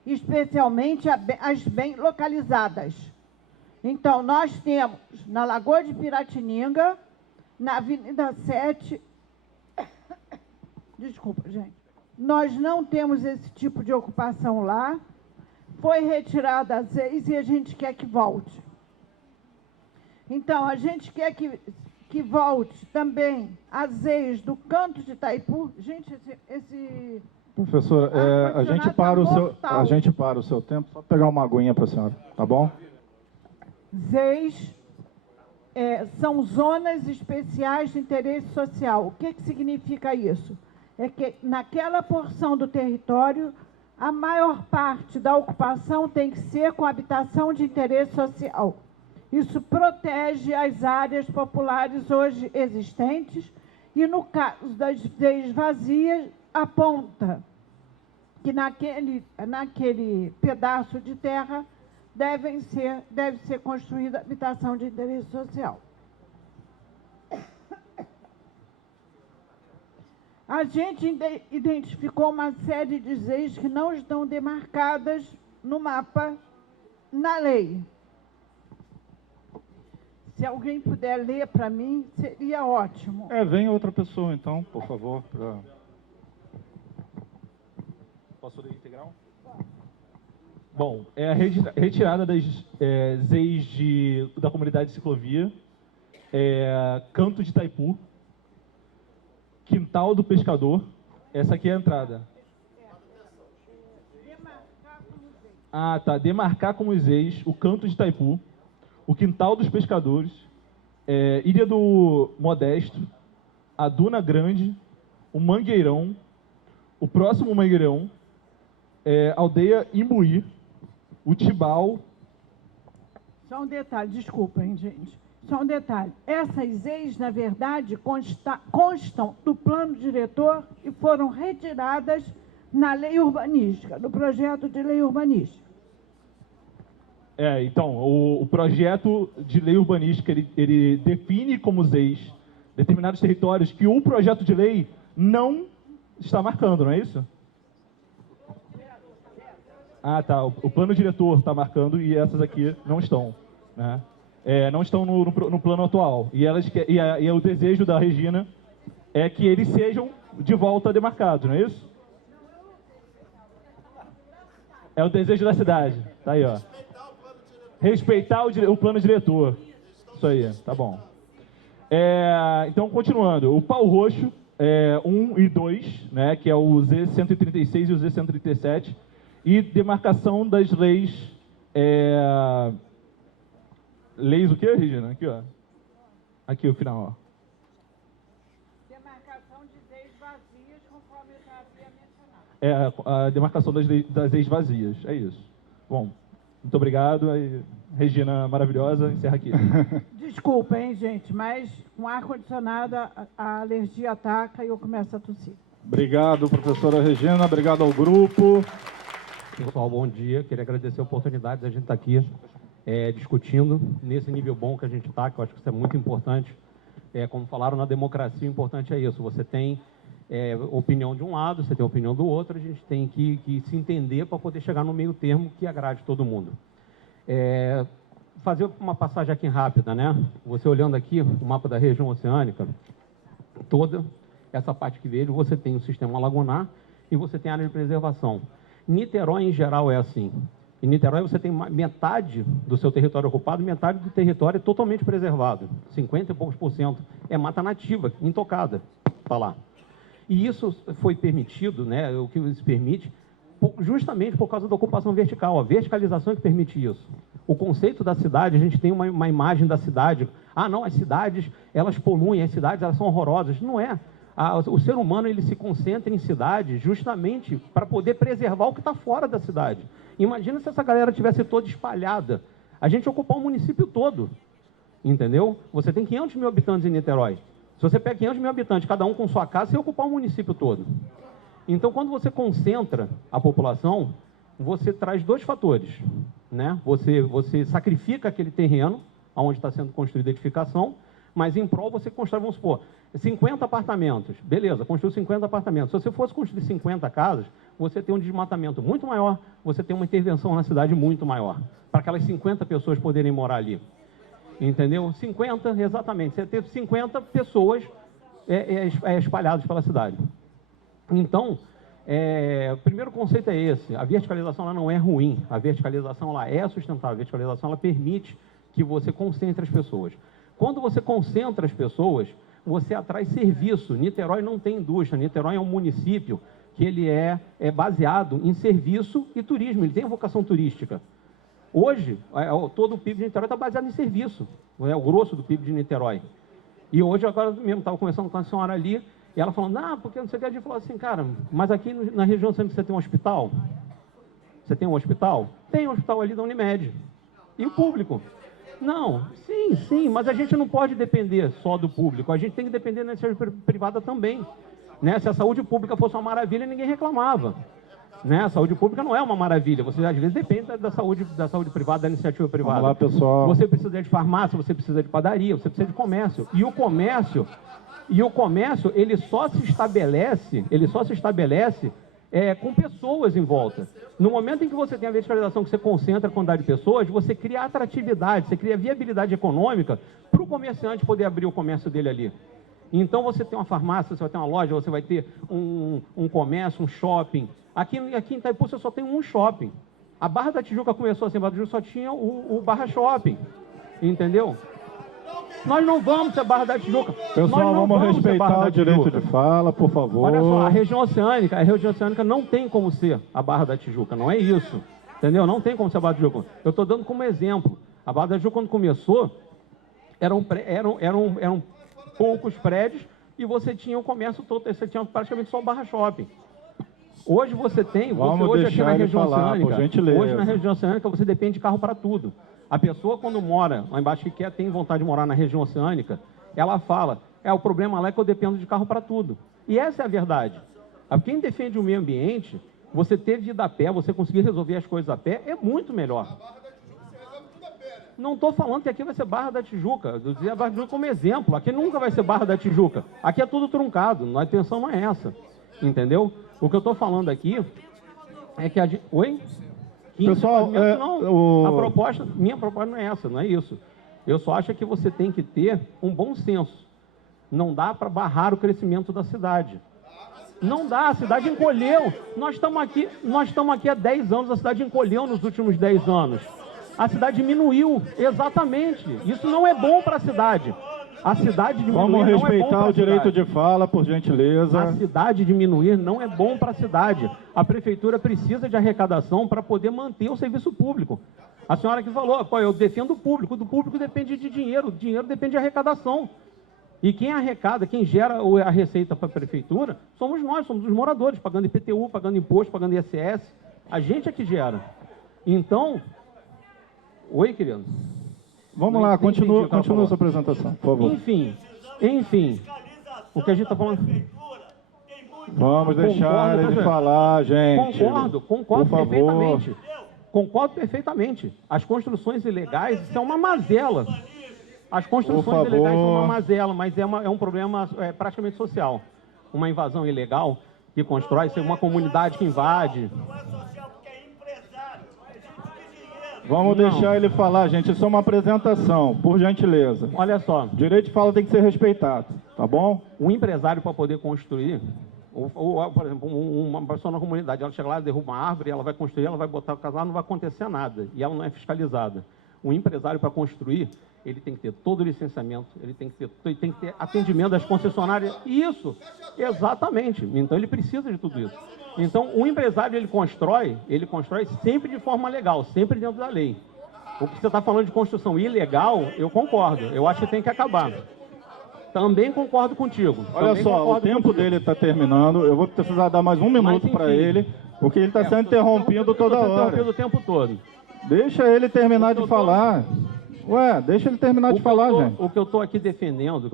especialmente as bem localizadas. Então, nós temos na Lagoa de Piratininga, na Avenida 7... Desculpa, gente. Nós não temos esse tipo de ocupação lá. Foi retirada a ZEIs e a gente quer que volte. Então, a gente quer que volte também a ZEIs do Canto de Itaipu. Gente, esse Professor, a gente para o seu tempo, só pegar uma aguinha para a senhora, tá bom? ZEIs são zonas especiais de interesse social. O que significa isso? É que naquela porção do território, a maior parte da ocupação tem que ser com habitação de interesse social. Isso protege as áreas populares hoje existentes e, no caso das ZEIs vazias, aponta que naquele pedaço de terra deve ser construída habitação de interesse social. A gente identificou uma série de ZEIs que não estão demarcadas no mapa, na lei. Se alguém puder ler para mim, seria ótimo. Vem outra pessoa, então, por favor. Posso ler integral? Bom, é a retirada das ZEIs da comunidade de ciclovia, Canto de Itaipu, Quintal do Pescador. Essa aqui é a entrada. Ah, tá. Demarcar como ZEIs o Canto de Itaipu, o Quintal dos Pescadores, Ilha do Modesto, a Duna Grande, o Mangueirão, o próximo Mangueirão, Aldeia Imbuí, o Tibau. Só um detalhe, desculpem, gente. Só um detalhe. Essas ZEIs, na verdade, constam do plano diretor e foram retiradas na lei urbanística, no projeto de lei urbanística. Então, o projeto de lei urbanística, ele define como ZEIs determinados territórios que o projeto de lei não está marcando, não é isso? Ah, tá. O plano diretor está marcando e essas aqui não estão, né? Não estão no plano atual. E o desejo da Regina é que eles sejam de volta demarcados, não é isso? É o desejo da cidade. Tá aí, ó. Respeitar o plano diretor. Isso aí, tá bom. Então, continuando. O pau roxo, 1 e 2, né, que é o Z136 e o Z137, e demarcação das leis... Leis o quê, Regina? Aqui, ó. Aqui o final, ó. Demarcação de ZEIs vazias, conforme eu já havia mencionado. A demarcação das ZEIs vazias, é isso. Bom, muito obrigado. Aí, Regina maravilhosa, encerra aqui. Desculpa, hein, gente, mas com ar-condicionado a alergia ataca e eu começo a tossir. Obrigado, professora Regina. Obrigado ao grupo. Pessoal, bom dia. Queria agradecer a oportunidade de a gente estar aqui discutindo nesse nível bom que a gente está, que eu acho que isso é muito importante. Como falaram na democracia, o importante é isso. Você tem opinião de um lado, você tem opinião do outro, a gente tem que se entender para poder chegar no meio termo que agrade todo mundo. Fazer uma passagem aqui rápida, né? Você olhando aqui o mapa da região oceânica, toda essa parte que veio, você tem o sistema lagunar e você tem a área de preservação. Niterói, em geral, é assim. Em Niterói, você tem metade do seu território ocupado, metade do território é totalmente preservado. 50 e poucos % é mata nativa, intocada, está lá. E isso foi permitido, né, o que isso permite, justamente por causa da ocupação vertical, a verticalização que permite isso. O conceito da cidade, a gente tem uma imagem da cidade, não, as cidades, elas poluem, as cidades, elas são horrorosas. Não é. O ser humano, ele se concentra em cidades justamente para poder preservar o que está fora da cidade. Imagina se essa galera tivesse toda espalhada. A gente ocupar o município todo, entendeu? Você tem 500 mil habitantes em Niterói. Se você pega 500 mil habitantes, cada um com sua casa, você ia ocupar o município todo. Então, quando você concentra a população, você traz dois fatores, né? Você sacrifica aquele terreno onde está sendo construída a edificação, mas em prol você constrói, vamos supor, 50 apartamentos. Beleza, construiu 50 apartamentos. Se você fosse construir 50 casas, você tem um desmatamento muito maior, você tem uma intervenção na cidade muito maior, para aquelas 50 pessoas poderem morar ali. Entendeu? 50, exatamente. Você teve 50 pessoas espalhadas pela cidade. Então, o primeiro conceito é esse. A verticalização ela não é ruim. A verticalização ela é sustentável. A verticalização ela permite que você concentre as pessoas. Quando você concentra as pessoas, você atrai serviço. Niterói não tem indústria. Niterói é um município que ele é baseado em serviço e turismo. Ele tem vocação turística. Hoje, todo o PIB de Niterói está baseado em serviço. É o grosso do PIB de Niterói. E hoje, agora mesmo, estava conversando com a senhora ali, e ela falando, porque não sei o que, a gente falou assim, cara, mas aqui na região sempre você tem um hospital? Você tem um hospital? Tem um hospital ali da Unimed. E o público? Não, sim, mas a gente não pode depender só do público, a gente tem que depender da iniciativa privada também. Né? Se a saúde pública fosse uma maravilha, ninguém reclamava. Né? A saúde pública não é uma maravilha, você às vezes depende da saúde privada, da iniciativa privada. Vamos lá, pessoal. Você precisa de farmácia, você precisa de padaria, você precisa de comércio. E o comércio, ele só se estabelece com pessoas em volta. No momento em que você tem a verticalização, que você concentra a quantidade de pessoas, você cria atratividade, você cria viabilidade econômica para o comerciante poder abrir o comércio dele ali. Então você tem uma farmácia, você vai ter uma loja, você vai ter um comércio, um shopping. Aqui em Itaipu você só tem um shopping. A Barra da Tijuca começou assim, a Barra da Tijuca só tinha o Barra Shopping. Entendeu? Nós não vamos ser Barra da Tijuca. Pessoal, vamos respeitar o direito de fala, por favor. Olha só, a região oceânica não tem como ser a Barra da Tijuca, não é isso. Entendeu? Não tem como ser a Barra da Tijuca. Eu estou dando como exemplo. A Barra da Tijuca, quando começou, eram poucos prédios e você tinha o comércio todo, você tinha praticamente só o Barra Shopping. Hoje você tem, hoje aqui na região oceânica, hoje na região oceânica você depende de carro para tudo. A pessoa quando mora lá embaixo que tem vontade de morar na região oceânica, ela fala, o problema lá é que eu dependo de carro para tudo. E essa é a verdade. Quem defende o meio ambiente, você ter vida a pé, você conseguir resolver as coisas a pé, é muito melhor. Não estou falando que aqui vai ser Barra da Tijuca, eu dizia a Barra da Tijuca como exemplo, aqui nunca vai ser Barra da Tijuca, aqui é tudo truncado, a intenção não é essa, entendeu? O que eu estou falando aqui é que a gente... Oi? Pessoal, minha proposta não é essa, não é isso. Eu só acho que você tem que ter um bom senso. Não dá para barrar o crescimento da cidade. Não dá, a cidade encolheu. Nós estamos aqui há 10 anos, a cidade encolheu nos últimos 10 anos. A cidade diminuiu, exatamente. Isso não é bom para a cidade. A cidade diminuir Vamos não é bom respeitar o direito de fala, por gentileza. A cidade diminuir não é bom para a cidade. A prefeitura precisa de arrecadação para poder manter o serviço público. A senhora que falou, eu defendo o público. Do público depende de dinheiro, o dinheiro depende de arrecadação. E quem arrecada, quem gera a receita para a prefeitura, somos nós, somos os moradores, pagando IPTU, pagando imposto, pagando ISS. A gente é que gera. Então... Oi, querido? Vamos lá, continua a sua apresentação, por favor. Enfim, o que a gente está falando... Vamos deixar ele falar, gente. Concordo perfeitamente. Concordo perfeitamente. As construções ilegais são uma mazela. As construções ilegais são uma mazela, mas é um problema praticamente social. Uma invasão ilegal que constrói, ser uma comunidade que invade. Vamos deixar ele falar, gente. Isso é uma apresentação, por gentileza. Olha só. O direito de fala tem que ser respeitado, tá bom? O empresário, para poder construir, por exemplo, uma pessoa na comunidade, ela chega lá, derruba uma árvore, ela vai construir, ela vai botar o carro lá, não vai acontecer nada. E ela não é fiscalizada. O empresário, para construir, ele tem que ter todo o licenciamento, ele tem que ter atendimento das concessionárias. Isso, exatamente. Então, ele precisa de tudo isso. Então, o empresário, ele constrói sempre de forma legal, sempre dentro da lei. O que você está falando de construção ilegal, eu concordo. Eu acho que tem que acabar. Também concordo contigo. Olha só, o tempo dele está terminando. Eu vou precisar dar mais um minuto para ele, porque ele está sendo interrompido toda hora. Interrompido o tempo todo. Deixa ele terminar de falar. Ué, deixa ele terminar de falar, gente. O que eu estou aqui defendendo,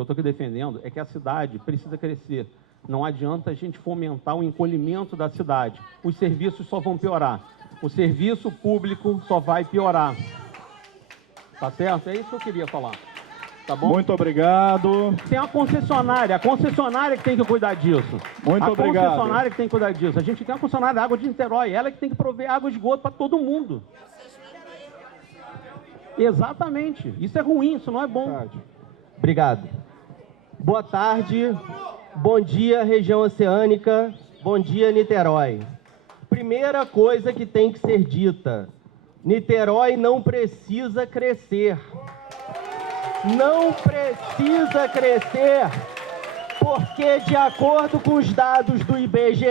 é que a cidade precisa crescer. Não adianta a gente fomentar o encolhimento da cidade. Os serviços só vão piorar. O serviço público só vai piorar. Tá certo? É isso que eu queria falar. Tá bom? Muito obrigado. Tem a concessionária que tem que cuidar disso. Muito obrigado. A concessionária que tem que cuidar disso. A gente tem a concessionária da água de Niterói, ela que tem que prover água e esgoto para todo mundo. Exatamente. Isso é ruim, isso não é bom. Obrigado. Boa tarde, bom dia, região oceânica, bom dia, Niterói. Primeira coisa que tem que ser dita: Niterói não precisa crescer. Não precisa crescer, porque, de acordo com os dados do IBGE,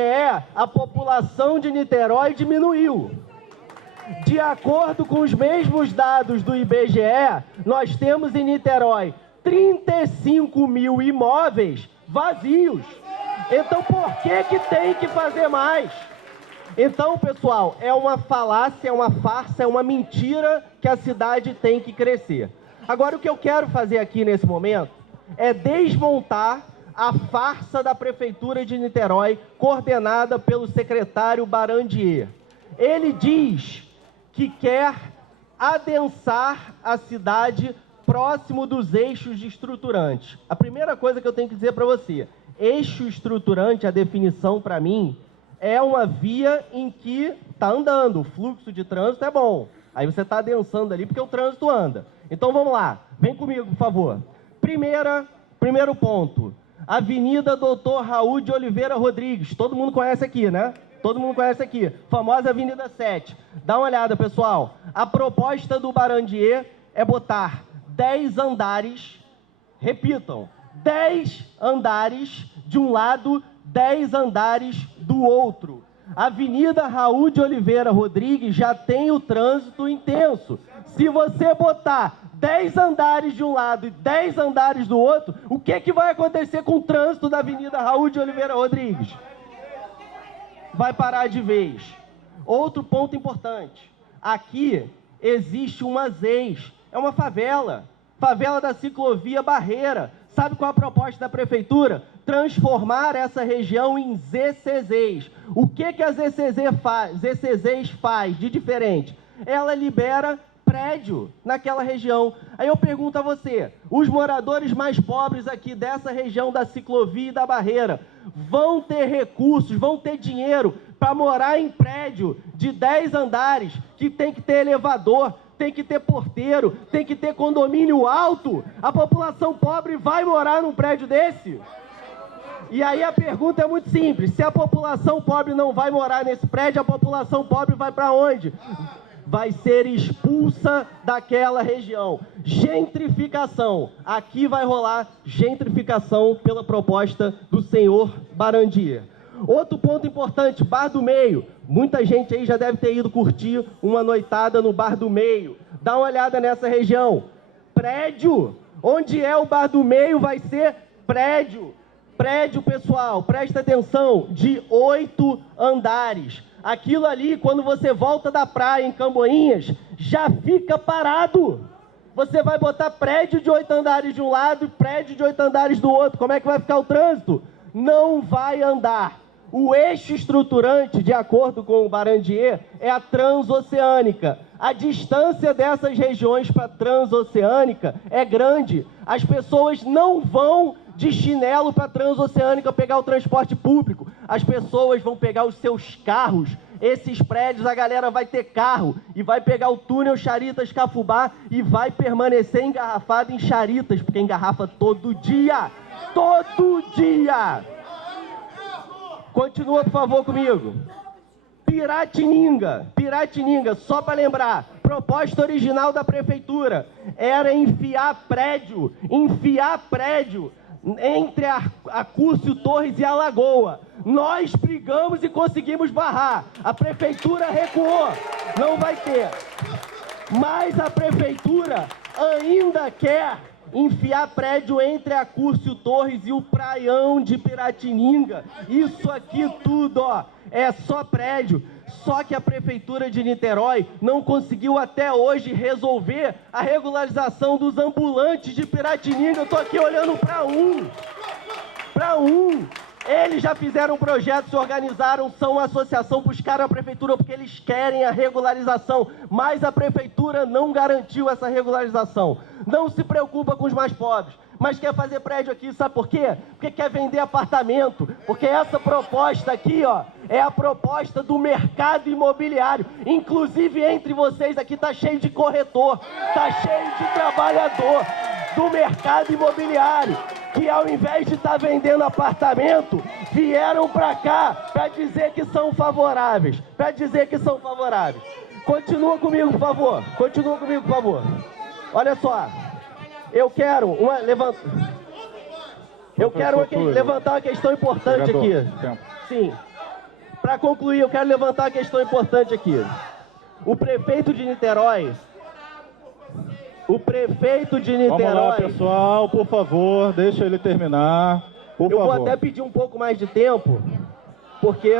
a população de Niterói diminuiu. De acordo com os mesmos dados do IBGE, nós temos em Niterói 35 mil imóveis vazios. Então, por que tem que fazer mais? Então, pessoal, é uma falácia, é uma farsa, é uma mentira que a cidade tem que crescer. Agora, o que eu quero fazer aqui nesse momento é desmontar a farsa da Prefeitura de Niterói, coordenada pelo secretário Barandier. Ele diz que quer adensar a cidade próximo dos eixos estruturantes. A primeira coisa que eu tenho que dizer para você: eixo estruturante, a definição para mim, é uma via em que está andando, o fluxo de trânsito é bom. Aí você está adensando ali porque o trânsito anda. Então vamos lá, vem comigo, por favor. Primeiro ponto, Avenida Doutor Raul de Oliveira Rodrigues. Todo mundo conhece aqui, né? Todo mundo conhece aqui, famosa Avenida 7. Dá uma olhada, pessoal. A proposta do Barandier é botar 10 andares, repitam, 10 andares de um lado, 10 andares do outro. A Avenida Raul de Oliveira Rodrigues já tem o trânsito intenso. Se você botar 10 andares de um lado e 10 andares do outro, o que vai acontecer com o trânsito da Avenida Raul de Oliveira Rodrigues? Vai parar de vez. Outro ponto importante: aqui existe uma ZEIS, é uma favela da ciclovia Barreira. Sabe qual é a proposta da prefeitura? Transformar essa região em ZCZs. O que a ZCZs faz de diferente? Ela libera prédio naquela região. Aí eu pergunto a você: os moradores mais pobres aqui dessa região da ciclovia e da Barreira vão ter recursos, vão ter dinheiro para morar em prédio de 10 andares, que tem que ter elevador, tem que ter porteiro, tem que ter condomínio alto? A população pobre vai morar num prédio desse? E aí a pergunta é muito simples: se a população pobre não vai morar nesse prédio, a população pobre vai para onde? Vai ser expulsa daquela região. Gentrificação. Aqui vai rolar gentrificação pela proposta do senhor Barandier. Outro ponto importante: Bar do Meio. Muita gente aí já deve ter ido curtir uma noitada no Bar do Meio. Dá uma olhada nessa região. Prédio. Onde é o Bar do Meio vai ser prédio. Prédio, pessoal, presta atenção, de 8 andares. Aquilo ali, quando você volta da praia em Camboinhas, já fica parado. Você vai botar prédio de 8 andares de um lado e prédio de 8 andares do outro. Como é que vai ficar o trânsito? Não vai andar. O eixo estruturante, de acordo com o Barandier, é a transoceânica. A distância dessas regiões para a transoceânica é grande. As pessoas não vão de chinelo para a transoceânica pegar o transporte público. As pessoas vão pegar os seus carros. Esses prédios, a galera vai ter carro e vai pegar o túnel Charitas-Cafubá e vai permanecer engarrafado em Charitas, porque engarrafa todo dia. Todo dia! Continua, por favor, comigo. Piratininga, só para lembrar, proposta original da prefeitura era enfiar prédio entre a Cúrcio Torres e a Lagoa. Nós brigamos e conseguimos barrar. A prefeitura recuou, não vai ter. Mas a prefeitura ainda quer enfiar prédio entre a Cúrcio Torres e o Praião de Piratininga. Isso aqui tudo, ó, é só prédio. Só que a Prefeitura de Niterói não conseguiu até hoje resolver a regularização dos ambulantes de Piratininga. Eu estou aqui olhando para um. Eles já fizeram um projeto, se organizaram, são uma associação, buscaram a Prefeitura porque eles querem a regularização, mas a Prefeitura não garantiu essa regularização. Não se preocupa com os mais pobres, mas quer fazer prédio aqui, sabe por quê? Porque quer vender apartamento, porque essa proposta aqui, ó, é a proposta do mercado imobiliário. Inclusive, entre vocês aqui tá cheio de corretor, tá cheio de trabalhador do mercado imobiliário, que ao invés de estar vendendo apartamento, vieram para cá para dizer que são favoráveis, Continua comigo, por favor. Olha só, eu quero levantar uma questão importante aqui. Sim, para concluir, eu quero levantar uma questão importante aqui. O prefeito de Niterói... Vamos lá, pessoal, por favor, deixa ele terminar, por favor. Eu vou até pedir um pouco mais de tempo, porque...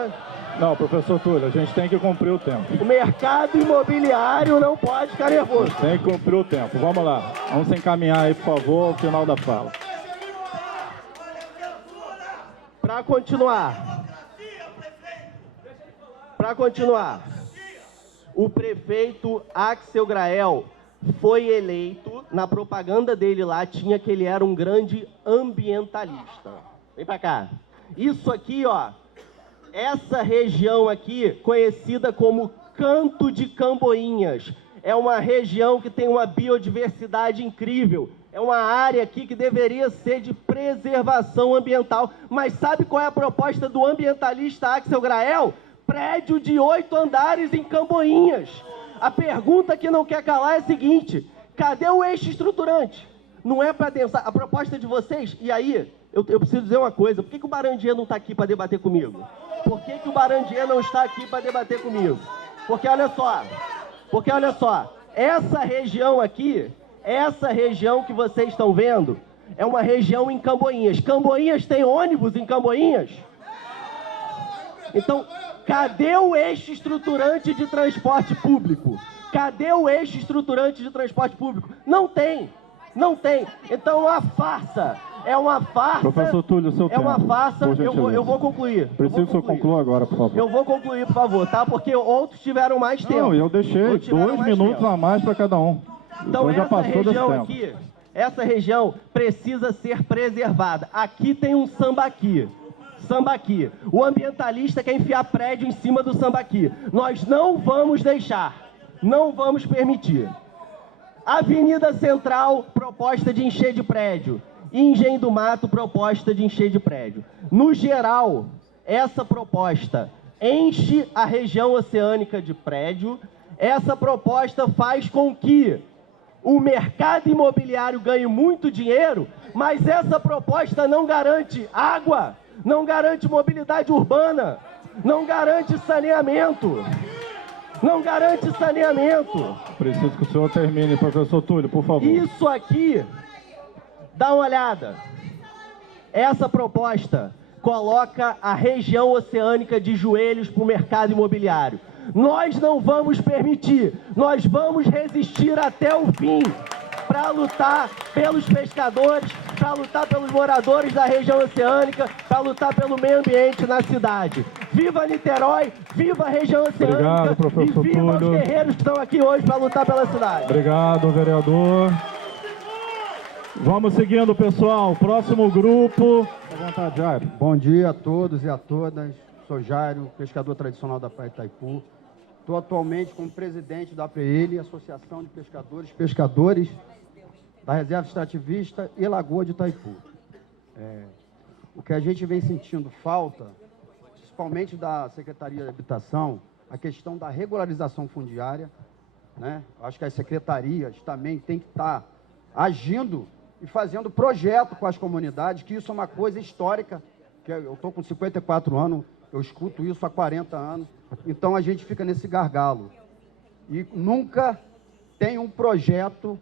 Não, professor Túlio, a gente tem que cumprir o tempo. O mercado imobiliário não pode ficar nervoso. Tem que cumprir o tempo. Vamos lá. Vamos se encaminhar aí, por favor, ao final da fala. Para continuar, o prefeito Axel Grael foi eleito, na propaganda dele lá, tinha que ele era um grande ambientalista. Vem para cá. Isso aqui, ó, essa região aqui, conhecida como Canto de Camboinhas, é uma região que tem uma biodiversidade incrível. É uma área aqui que deveria ser de preservação ambiental. Mas sabe qual é a proposta do ambientalista Axel Grael? Prédio de 8 andares em Camboinhas. A pergunta que não quer calar é a seguinte: cadê o eixo estruturante? Não é para pensar. A proposta de vocês, e aí, eu preciso dizer uma coisa: por que o Barandier não está aqui para debater comigo? Por que o Barandier não está aqui para debater comigo? Porque olha só, essa região aqui, essa região que vocês estão vendo, é uma região em Camboinhas. Camboinhas tem ônibus em Camboinhas? Então, cadê o eixo estruturante de transporte público? Não tem. Então, é uma farsa. Professor Túlio, seu tempo. É uma farsa. Eu vou concluir. Preciso que o senhor conclua agora, por favor. Eu vou concluir, por favor, tá? Porque outros tiveram mais tempo. Não, eu deixei 2 minutos a mais para cada um. Então, essa região precisa ser preservada. Aqui tem um sambaqui. O ambientalista quer enfiar prédio em cima do sambaqui. Nós não vamos deixar, não vamos permitir. Avenida Central, proposta de encher de prédio. Engenho do Mato, proposta de encher de prédio. No geral, essa proposta enche a região oceânica de prédio. Essa proposta faz com que o mercado imobiliário ganhe muito dinheiro, mas essa proposta não garante água, não garante mobilidade urbana, não garante saneamento. Preciso que o senhor termine, professor Túlio, por favor. Isso aqui, dá uma olhada. Essa proposta coloca a região oceânica de joelhos para o mercado imobiliário. Nós não vamos permitir, nós vamos resistir até o fim para lutar pelos pescadores, para para lutar pelos moradores da região oceânica, para lutar pelo meio ambiente na cidade. Viva Niterói, viva a região oceânica. Obrigado, professor e viva Túlio. os guerreiros que estão aqui hoje para lutar pela cidade. Obrigado, vereador. Vamos seguindo, pessoal. Próximo grupo. À vontade, Jairo. Bom dia a todos e a todas. Sou Jairo, pescador tradicional da Praia de Itaipu. Estou atualmente como presidente da APL, Associação de Pescadores da Reserva Extrativista e Lagoa de Itaipu. O que a gente vem sentindo falta, principalmente da Secretaria de Habitação, a questão da regularização fundiária, né? Acho que as secretarias também têm que estar agindo e fazendo projeto com as comunidades, que isso é uma coisa histórica, que eu estou com 54 anos, eu escuto isso há 40 anos, então a gente fica nesse gargalo. E nunca tem um projeto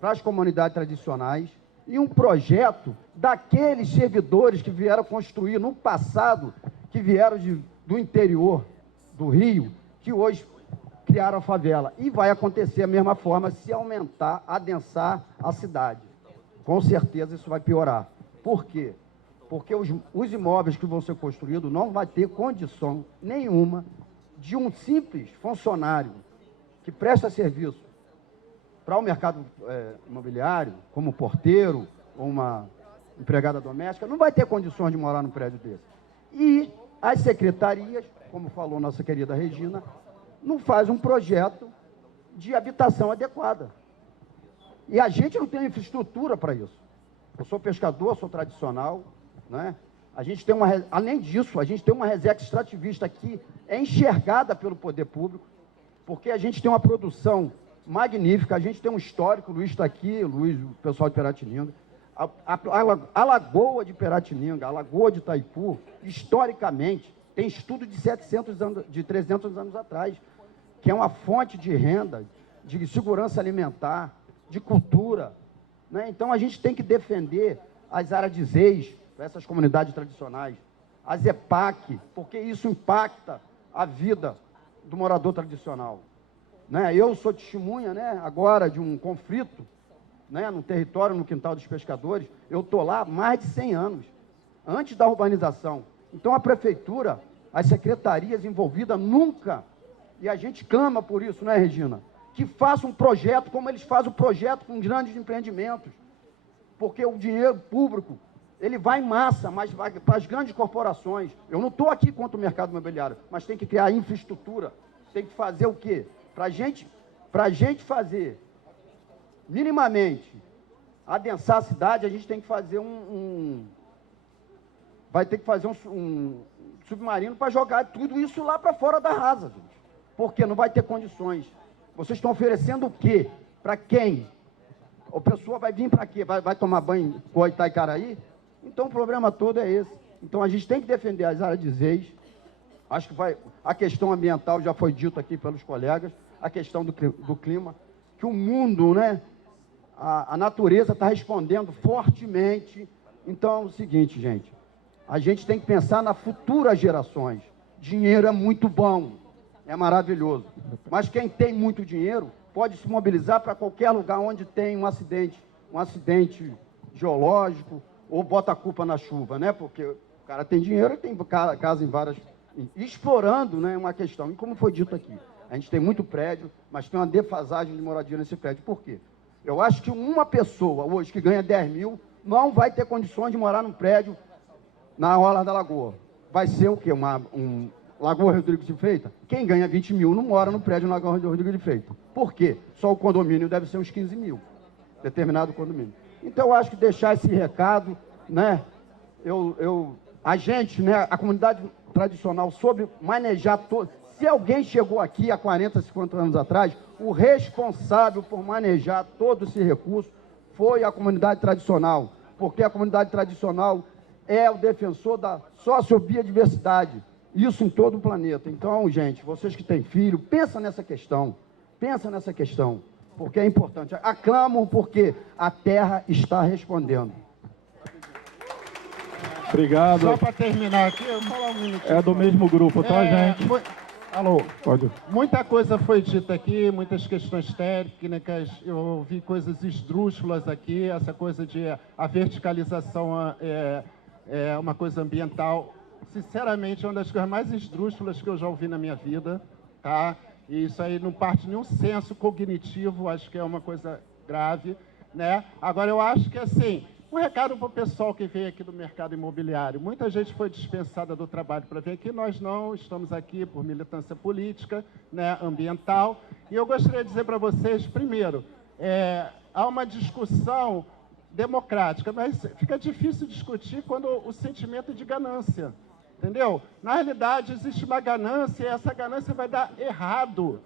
para as comunidades tradicionais e um projeto daqueles servidores que vieram construir no passado, que vieram do interior do Rio, que hoje criaram a favela. E vai acontecer a mesma forma se aumentar, adensar a cidade. Com certeza isso vai piorar. Por quê? Porque os imóveis que vão ser construídos não vai ter condição nenhuma de um simples funcionário que presta serviço para o mercado imobiliário, como porteiro ou uma empregada doméstica, não vai ter condições de morar num prédio desse. E as secretarias, como falou nossa querida Regina, não faz um projeto de habitação adequada. E a gente não tem infraestrutura para isso. Eu sou pescador, sou tradicional, né? A gente tem além disso, a gente tem uma reserva extrativista que é enxergada pelo poder público, porque a gente tem uma produção magnífica, a gente tem um histórico, o Luiz está aqui, o pessoal de Piratininga, a Lagoa de Piratininga, a Lagoa de Itaipu, historicamente, tem estudo de 300 anos atrás, que é uma fonte de renda, de segurança alimentar, de cultura, né? Então a gente tem que defender as áreas de ZEIS, para essas comunidades tradicionais, as EPAC, porque isso impacta a vida do morador tradicional. Né? Eu sou testemunha, né, agora de um conflito, né, no território, no quintal dos pescadores. Eu estou lá há mais de 100 anos, antes da urbanização. Então a prefeitura, as secretarias envolvidas nunca, e a gente clama por isso, né, Regina? Que faça um projeto como eles fazem o projeto com grandes empreendimentos. Porque o dinheiro público, ele vai em massa, mas vai para as grandes corporações. Eu não estou aqui contra o mercado imobiliário, mas tem que criar infraestrutura. Tem que fazer o quê? Para a gente fazer, minimamente, adensar a cidade, a gente tem que fazer vai ter que fazer um submarino para jogar tudo isso lá para fora da rasa, gente. Porque não vai ter condições. Vocês estão oferecendo o quê? Para quem? A pessoa vai vir para quê? Vai tomar banho com Itaicaraí? Então o problema todo é esse. Então a gente tem que defender as áreas de ZEIS. Acho que a questão ambiental já foi dito aqui pelos colegas, a questão do clima, que o mundo, né, a natureza está respondendo fortemente. Então é o seguinte, gente, a gente tem que pensar nas futuras gerações. Dinheiro é muito bom, é maravilhoso, mas quem tem muito dinheiro pode se mobilizar para qualquer lugar onde tem um acidente geológico, ou bota a culpa na chuva, né? Porque o cara tem dinheiro e tem casa em várias... explorando, né, uma questão. E como foi dito aqui, a gente tem muito prédio, mas tem uma defasagem de moradia nesse prédio. Por quê? Eu acho que uma pessoa hoje que ganha 10 mil não vai ter condições de morar num prédio na Orla da Lagoa. Vai ser o quê? Lagoa Rodrigues de Freitas? Quem ganha 20 mil não mora no prédio na Lagoa Rodrigues de Freitas. Por quê? Só o condomínio deve ser uns 15 mil, determinado condomínio. Então, eu acho que deixar esse recado, né? A gente, né, a comunidade tradicional, soube manejar todo. Se alguém chegou aqui há 40, 50 anos atrás, o responsável por manejar todo esse recurso foi a comunidade tradicional, porque a comunidade tradicional é o defensor da sociobiodiversidade, isso em todo o planeta. Então, gente, vocês que têm filho, pensa nessa questão, porque é importante. Aclamam porque a terra está respondendo. Obrigado. Só para terminar aqui, eu vou falar um minutinho. É do mesmo grupo, tá, gente? Alô. Pode. Muita coisa foi dita aqui, muitas questões técnicas, eu ouvi coisas esdrúxulas aqui, essa coisa de a verticalização é uma coisa ambiental. Sinceramente, é uma das coisas mais esdrúxulas que eu já ouvi na minha vida, tá? E isso aí não parte de nenhum senso cognitivo, acho que é uma coisa grave, né? Agora, eu acho que, assim, um recado para o pessoal que veio aqui do mercado imobiliário. Muita gente foi dispensada do trabalho para vir aqui, nós não, estamos aqui por militância política, né, ambiental. E eu gostaria de dizer para vocês, primeiro, há uma discussão democrática, mas fica difícil discutir quando o sentimento é de ganância, entendeu? Na realidade, existe uma ganância e essa ganância vai dar errado.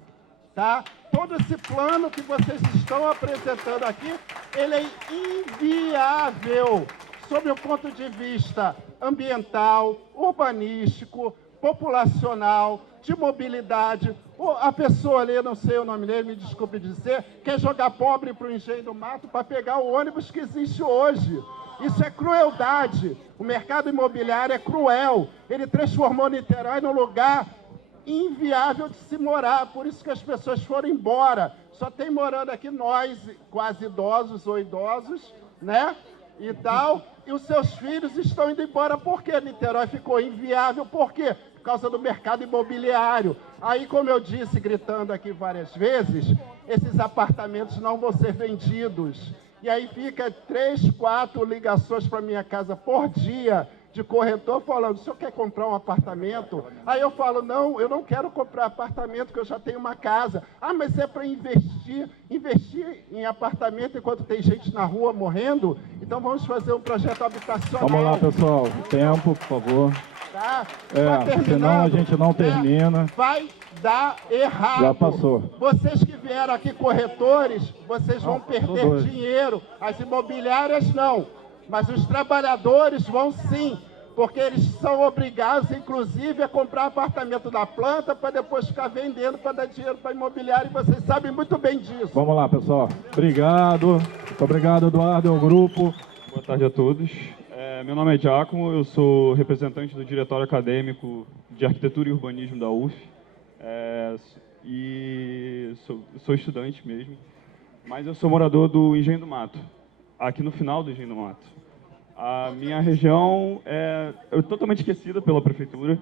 Tá? Todo esse plano que vocês estão apresentando aqui, ele é inviável sob o ponto de vista ambiental, urbanístico, populacional, de mobilidade. A pessoa ali, eu não sei o nome dele, me desculpe dizer, quer jogar pobre para o Engenho do Mato para pegar o ônibus que existe hoje. Isso é crueldade. O mercado imobiliário é cruel. Ele transformou Niterói num lugar inviável de se morar, por isso que as pessoas foram embora. Só tem morando aqui nós, quase idosos ou idosos, né? E tal. E os seus filhos estão indo embora. Por quê? Niterói ficou inviável. Por quê? Por causa do mercado imobiliário. Aí, como eu disse, gritando aqui várias vezes, esses apartamentos não vão ser vendidos. E aí fica 3, 4 ligações para minha casa por dia, de corretor falando, o senhor quer comprar um apartamento? Aí eu falo, não, eu não quero comprar apartamento, porque eu já tenho uma casa. Ah, mas é para investir em apartamento enquanto tem gente na rua morrendo? Então vamos fazer um projeto habitacional. Vamos lá, pessoal. Tempo, por favor. Tá? Senão a gente não termina. Vai dar errado. Já passou. Vocês que vieram aqui corretores, vocês vão perder dinheiro. As imobiliárias não. Mas os trabalhadores vão sim, porque eles são obrigados, inclusive, a comprar apartamento da planta para depois ficar vendendo para dar dinheiro para imobiliário, e vocês sabem muito bem disso. Vamos lá, pessoal. Obrigado. Muito obrigado, Eduardo, ao grupo. Boa tarde a todos. Meu nome é Giacomo, eu sou representante do Diretório Acadêmico de Arquitetura e Urbanismo da UF. E sou estudante mesmo, mas eu sou morador do Engenho do Mato, aqui no final do Engenho do Mato. A minha região é totalmente esquecida pela prefeitura.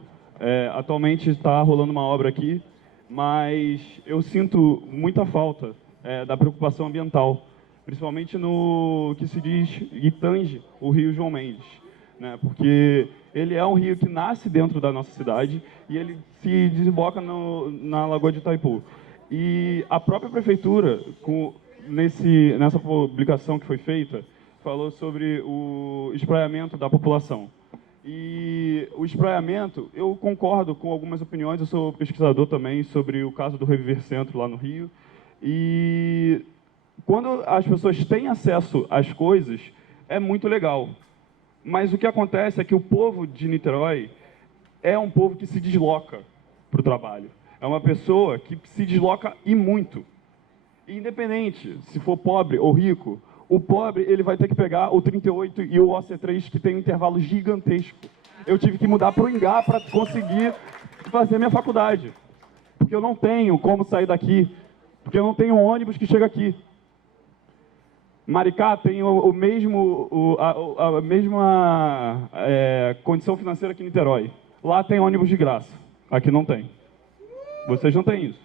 Atualmente está rolando uma obra aqui, mas eu sinto muita falta da preocupação ambiental, principalmente no que se diz e tange o Rio João Mendes, né? Porque ele é um rio que nasce dentro da nossa cidade e ele se desemboca na Lagoa de Itaipu. E a própria prefeitura, nessa publicação que foi feita, falou sobre o espraiamento da população. E o espraiamento, eu concordo com algumas opiniões, eu sou pesquisador também sobre o caso do Reviver Centro lá no Rio. E quando as pessoas têm acesso às coisas, é muito legal. Mas o que acontece é que o povo de Niterói é um povo que se desloca para o trabalho. É uma pessoa que se desloca e muito. Independente se for pobre ou rico, o pobre ele vai ter que pegar o 38 e o OC3, que tem um intervalo gigantesco. Eu tive que mudar para o Ingá para conseguir fazer minha faculdade. Porque eu não tenho como sair daqui. Porque eu não tenho ônibus que chega aqui. Maricá tem a mesma condição financeira que Niterói. Lá tem ônibus de graça. Aqui não tem. Vocês não têm isso.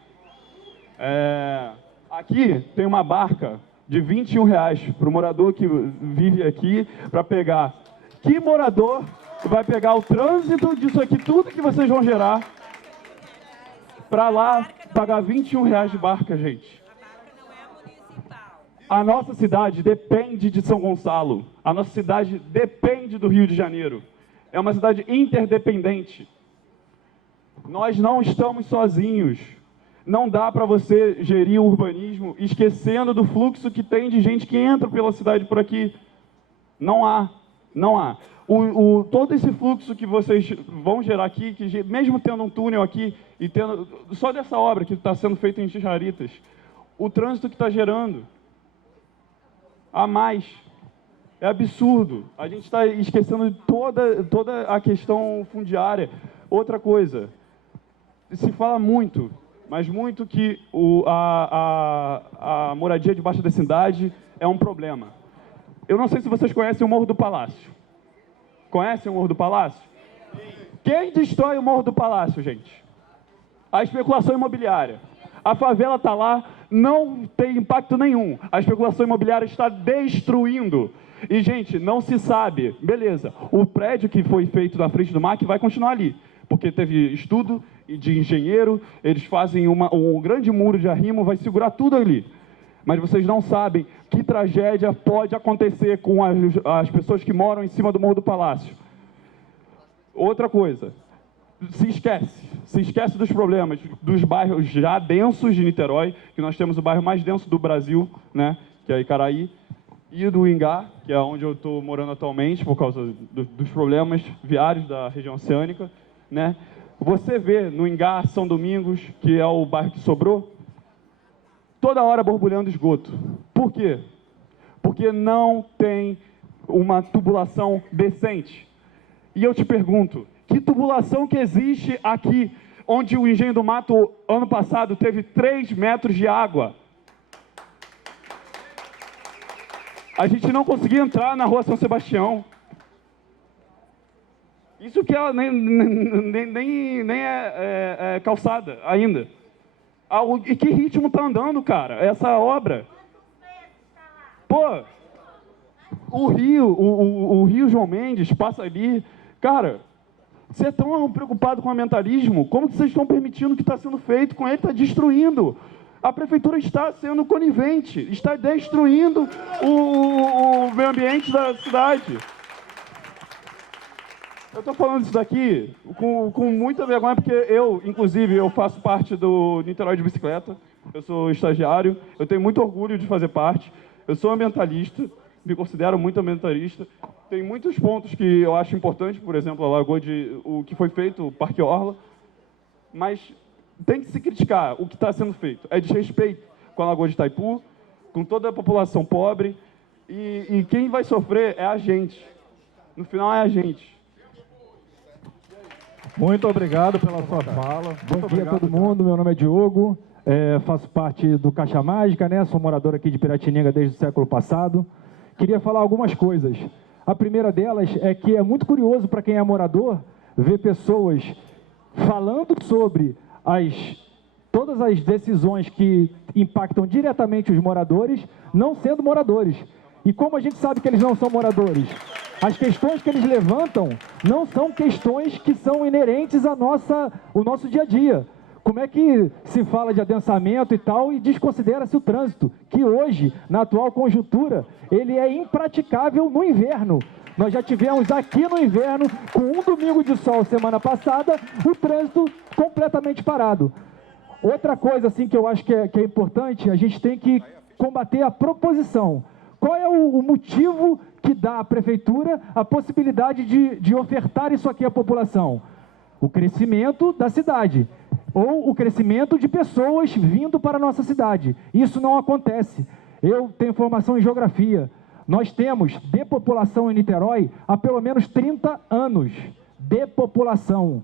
Aqui tem uma barca de R$21 para o morador que vive aqui para pegar. Que morador vai pegar o trânsito disso aqui, tudo que vocês vão gerar, para lá pagar R$21 de barca, gente? A nossa cidade depende de São Gonçalo. A nossa cidade depende do Rio de Janeiro. É uma cidade interdependente. Nós não estamos sozinhos. Não dá para você gerir o urbanismo esquecendo do fluxo que tem de gente que entra pela cidade por aqui. Não há. Não há. Todo esse fluxo que vocês vão gerar aqui, que mesmo tendo um túnel aqui, e tendo só dessa obra que está sendo feita em Xixaritas, o trânsito que está gerando, a mais. É absurdo. A gente está esquecendo de toda a questão fundiária. Outra coisa, se fala muito, mas muito, que a moradia debaixo da cidade é um problema. Eu não sei se vocês conhecem o Morro do Palácio. Conhecem o Morro do Palácio? Quem destrói o Morro do Palácio, gente? A especulação imobiliária. A favela está lá, não tem impacto nenhum. A especulação imobiliária está destruindo. E, gente, não se sabe. Beleza, o prédio que foi feito na frente do MAC vai continuar ali, porque teve estudo de engenheiro, eles fazem um grande muro de arrimo, vai segurar tudo ali. Mas vocês não sabem que tragédia pode acontecer com as pessoas que moram em cima do Morro do Palácio. Outra coisa, se esquece dos problemas dos bairros já densos de Niterói, que nós temos o bairro mais denso do Brasil, né, que é Icaraí, e do Ingá, que é onde eu estou morando atualmente, por causa dos problemas viários da região oceânica, né. Você vê no Ingá, São Domingos, que é o bairro que sobrou, toda hora borbulhando esgoto. Por quê? Porque não tem uma tubulação decente. E eu te pergunto, que tubulação que existe aqui, onde o Engenho do Mato, ano passado, teve 3 metros de água? A gente não conseguia entrar na Rua São Sebastião. Isso que ela nem é calçada ainda. E que ritmo está andando, cara, essa obra? Pô, o Rio João Mendes passa ali. Cara, você é tão preocupado com o ambientalismo, como que vocês estão permitindo o que está sendo feito com ele? Está destruindo. A prefeitura está sendo conivente, está destruindo o meio ambiente da cidade. Eu estou falando isso daqui com muita vergonha, porque inclusive, eu faço parte do Niterói de Bicicleta, eu sou estagiário, eu tenho muito orgulho de fazer parte, eu sou ambientalista, me considero muito ambientalista, tem muitos pontos que eu acho importantes, por exemplo, a Lagoa o que foi feito, o Parque Orla, mas tem que se criticar o que está sendo feito. É desrespeito com a Lagoa de Itaipu, com toda a população pobre, e quem vai sofrer é a gente. No final é a gente. Muito obrigado pela sua fala. Bom dia a todo mundo, meu nome é Diogo, faço parte do Caixa Mágica, né? Sou morador aqui de Piratininga desde o século passado. Queria falar algumas coisas. A primeira delas é que é muito curioso para quem é morador ver pessoas falando sobre todas as decisões que impactam diretamente os moradores, não sendo moradores. E como a gente sabe que eles não são moradores? As questões que eles levantam não são questões que são inerentes ao nosso dia a dia. Como é que se fala de adensamento e tal e desconsidera-se o trânsito, que hoje, na atual conjuntura, ele é impraticável no inverno. Nós já tivemos aqui no inverno, com um domingo de sol semana passada, o trânsito completamente parado. Outra coisa assim, que eu acho que é importante, a gente tem que combater a proposição. Qual é o motivo que dá à prefeitura a possibilidade de ofertar isso aqui à população? O crescimento da cidade, ou o crescimento de pessoas vindo para a nossa cidade. Isso não acontece. Eu tenho formação em geografia. Nós temos depopulação em Niterói há pelo menos 30 anos. Depopulação.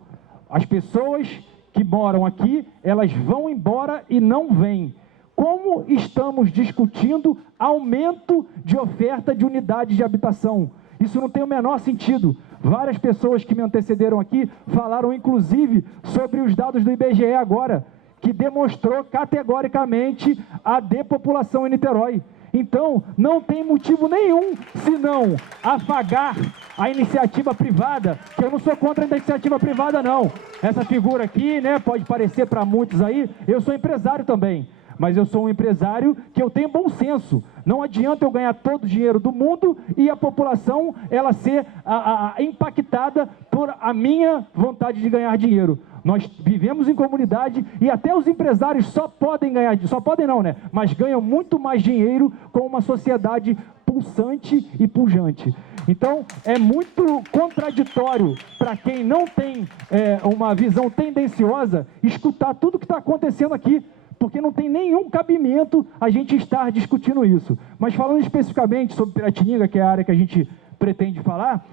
As pessoas que moram aqui, elas vão embora e não vêm. Como estamos discutindo aumento de oferta de unidades de habitação? Isso não tem o menor sentido. Várias pessoas que me antecederam aqui falaram, inclusive, sobre os dados do IBGE agora, que demonstrou categoricamente a depopulação em Niterói. Então, não tem motivo nenhum, senão afagar a iniciativa privada, que eu não sou contra a iniciativa privada, não. Essa figura aqui, né, pode parecer para muitos aí, eu sou empresário também. Mas eu sou um empresário que eu tenho bom senso. Não adianta eu ganhar todo o dinheiro do mundo e a população ela ser impactada por a minha vontade de ganhar dinheiro. Nós vivemos em comunidade e até os empresários só podem ganhar, só podem não, né? Mas ganham muito mais dinheiro com uma sociedade pulsante e pujante. Então, é muito contraditório para quem não tem uma visão tendenciosa escutar tudo que está acontecendo aqui. Porque não tem nenhum cabimento a gente estar discutindo isso. Mas falando especificamente sobre Piratininga, que é a área que a gente pretende falar,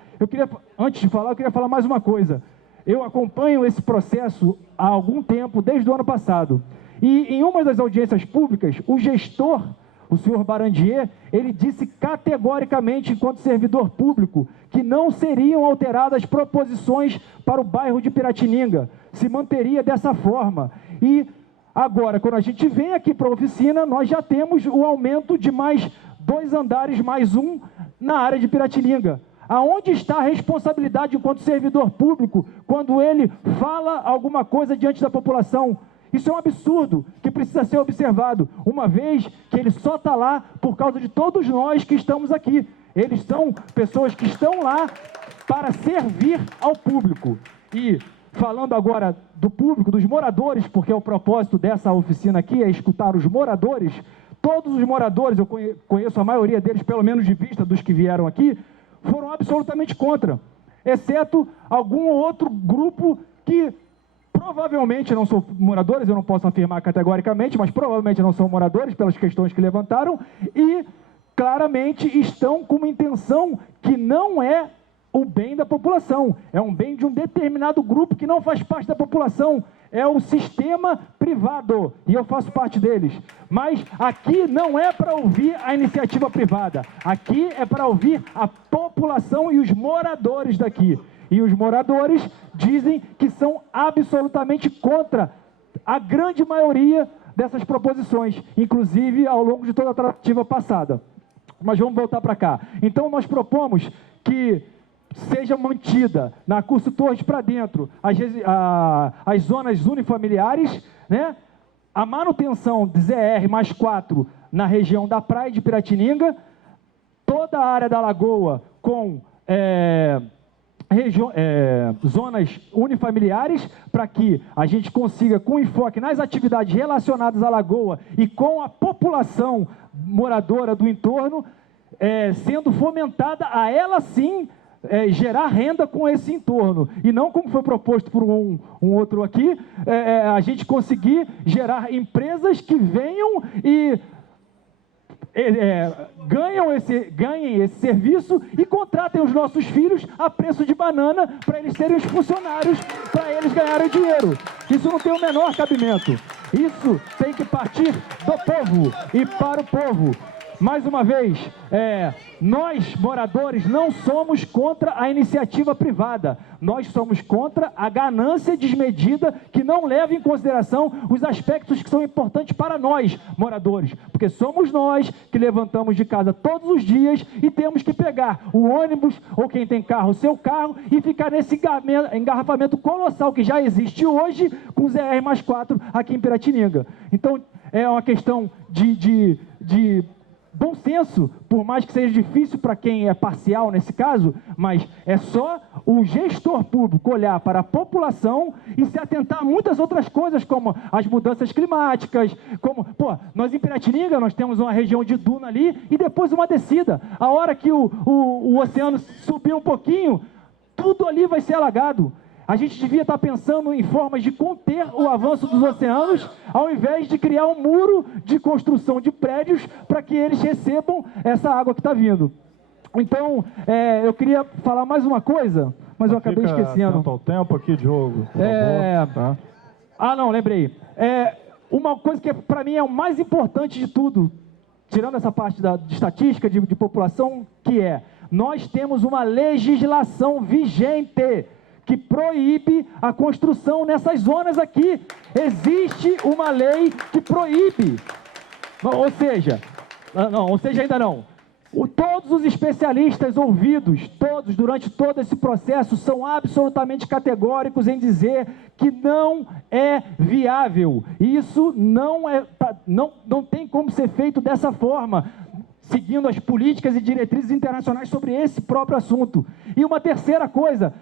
antes de falar, eu queria falar mais uma coisa. eu acompanho esse processo há algum tempo, desde o ano passado. E em uma das audiências públicas, o gestor, o senhor Barandier, ele disse categoricamente, enquanto servidor público, que não seriam alteradas proposições para o bairro de Piratininga, se manteria dessa forma. E agora, quando a gente vem aqui para a oficina, nós já temos o aumento de mais 2 andares, mais um, na área de Piratininga. Aonde está a responsabilidade enquanto servidor público, quando ele fala alguma coisa diante da população? Isso é um absurdo que precisa ser observado, uma vez que ele só está lá por causa de todos nós que estamos aqui. Eles são pessoas que estão lá para servir ao público. E falando agora do público, dos moradores, porque o propósito dessa oficina aqui é escutar os moradores, todos os moradores, eu conheço a maioria deles, pelo menos de vista dos que vieram aqui, foram absolutamente contra, exceto algum outro grupo que provavelmente não são moradores, eu não posso afirmar categoricamente, mas provavelmente não são moradores pelas questões que levantaram e claramente estão com uma intenção que não é o bem da população, é um bem de um determinado grupo que não faz parte da população, é o sistema privado, e eu faço parte deles. Mas aqui não é para ouvir a iniciativa privada, aqui é para ouvir a população e os moradores daqui. E os moradores dizem que são absolutamente contra a grande maioria dessas proposições, inclusive ao longo de toda a tratativa passada. Mas vamos voltar para cá. Então nós propomos que seja mantida na Curso Torres para dentro as zonas unifamiliares, né? A manutenção de ZR mais 4 na região da praia de Piratininga, toda a área da lagoa com zonas unifamiliares, para que a gente consiga, com enfoque nas atividades relacionadas à lagoa e com a população moradora do entorno, sendo fomentada a ela sim gerar renda com esse entorno, e não como foi proposto por um outro aqui, a gente conseguir gerar empresas que venham e ganhem esse serviço e contratem os nossos filhos a preço de banana para eles serem os funcionários, para eles ganharem dinheiro. Isso não tem o menor cabimento. Isso tem que partir do povo e para o povo. Mais uma vez, nós, moradores, não somos contra a iniciativa privada. Nós somos contra a ganância desmedida que não leva em consideração os aspectos que são importantes para nós, moradores. Porque somos nós que levantamos de casa todos os dias e temos que pegar o ônibus, ou quem tem carro, o seu carro, e ficar nesse engarrafamento colossal que já existe hoje com o ZR mais 4 aqui em Piratininga. Então, é uma questão de bom senso, por mais que seja difícil para quem é parcial nesse caso, mas é só o gestor público olhar para a população e se atentar a muitas outras coisas, como as mudanças climáticas, como, nós em Piratininga, nós temos uma região de duna ali e depois uma descida. A hora que o oceano subir um pouquinho, tudo ali vai ser alagado. A gente devia estar pensando em formas de conter o avanço dos oceanos, ao invés de criar um muro de construção de prédios para que eles recebam essa água que está vindo. Então, eu queria falar mais uma coisa, mas eu acabei esquecendo. Fica ao tempo aqui, Diogo, por favor. Tá? Ah, não, lembrei. Uma coisa que para mim é o mais importante de tudo, tirando essa parte de estatística de população, que nós temos uma legislação vigente que proíbe a construção nessas zonas aqui. Existe uma lei que proíbe. Ou seja, ainda não. Todos os especialistas ouvidos, todos, durante todo esse processo, são absolutamente categóricos em dizer que não é viável. Isso não tem como ser feito dessa forma, seguindo as políticas e diretrizes internacionais sobre esse próprio assunto. E uma terceira coisa,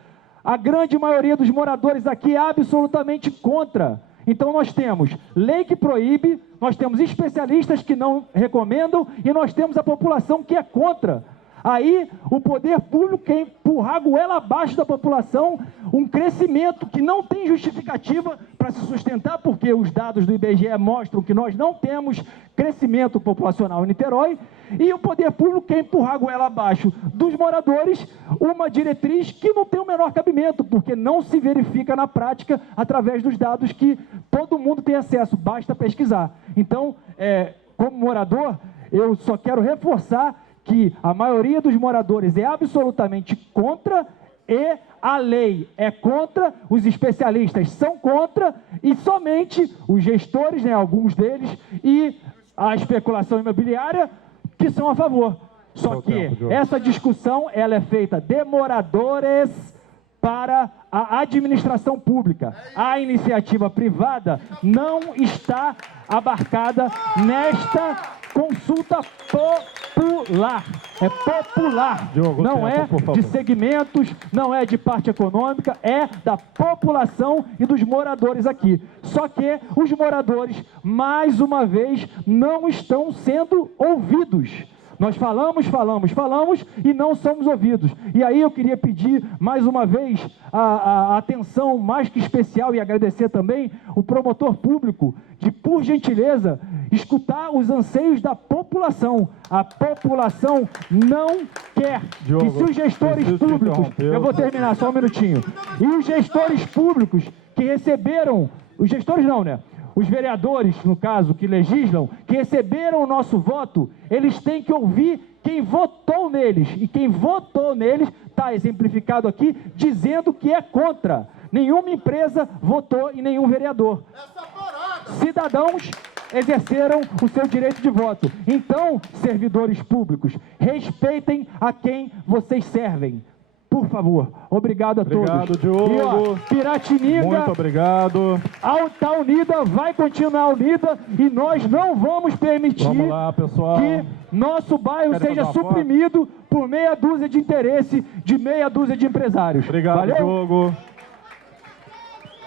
a grande maioria dos moradores aqui é absolutamente contra. Então nós temos lei que proíbe, nós temos especialistas que não recomendam e nós temos a população que é contra. Aí o poder público quer empurrar a goela abaixo da população, um crescimento que não tem justificativa para se sustentar, porque os dados do IBGE mostram que nós não temos crescimento populacional em Niterói, e o poder público quer empurrar a goela abaixo dos moradores uma diretriz que não tem o menor cabimento, porque não se verifica na prática através dos dados que todo mundo tem acesso, basta pesquisar. Então, como morador, eu só quero reforçar que a maioria dos moradores é absolutamente contra e a lei é contra, os especialistas são contra e somente os gestores, né, alguns deles, e a especulação imobiliária que são a favor. Só que essa discussão ela é feita de moradores para a administração pública. A iniciativa privada não está abarcada nesta consulta popular. É popular, Diogo, não é de segmentos, não é de parte econômica, é da população e dos moradores aqui. Só que os moradores, mais uma vez, não estão sendo ouvidos. Nós falamos e não somos ouvidos. E aí eu queria pedir, mais uma vez, a atenção mais que especial e agradecer também o promotor público de, por gentileza, escutar os anseios da população. A população não quer. Diogo, e se os gestores públicos... Eu vou terminar, só um minutinho. E os gestores públicos que receberam... Os gestores não, né? Os vereadores, no caso, que legislam, que receberam o nosso voto, eles têm que ouvir quem votou neles. E quem votou neles está exemplificado aqui, dizendo que é contra. Nenhuma empresa votou em nenhum vereador. Cidadãos exerceram o seu direito de voto. Então, servidores públicos, respeitem a quem vocês servem. Por favor, obrigado a todos. Obrigado, Diogo. E, ó, Piratininga, muito obrigado. Está unida, vai continuar unida e nós não vamos permitir que nosso bairro seja suprimido por meia dúzia de interesse de meia dúzia de empresários. Obrigado, valeu? Diogo.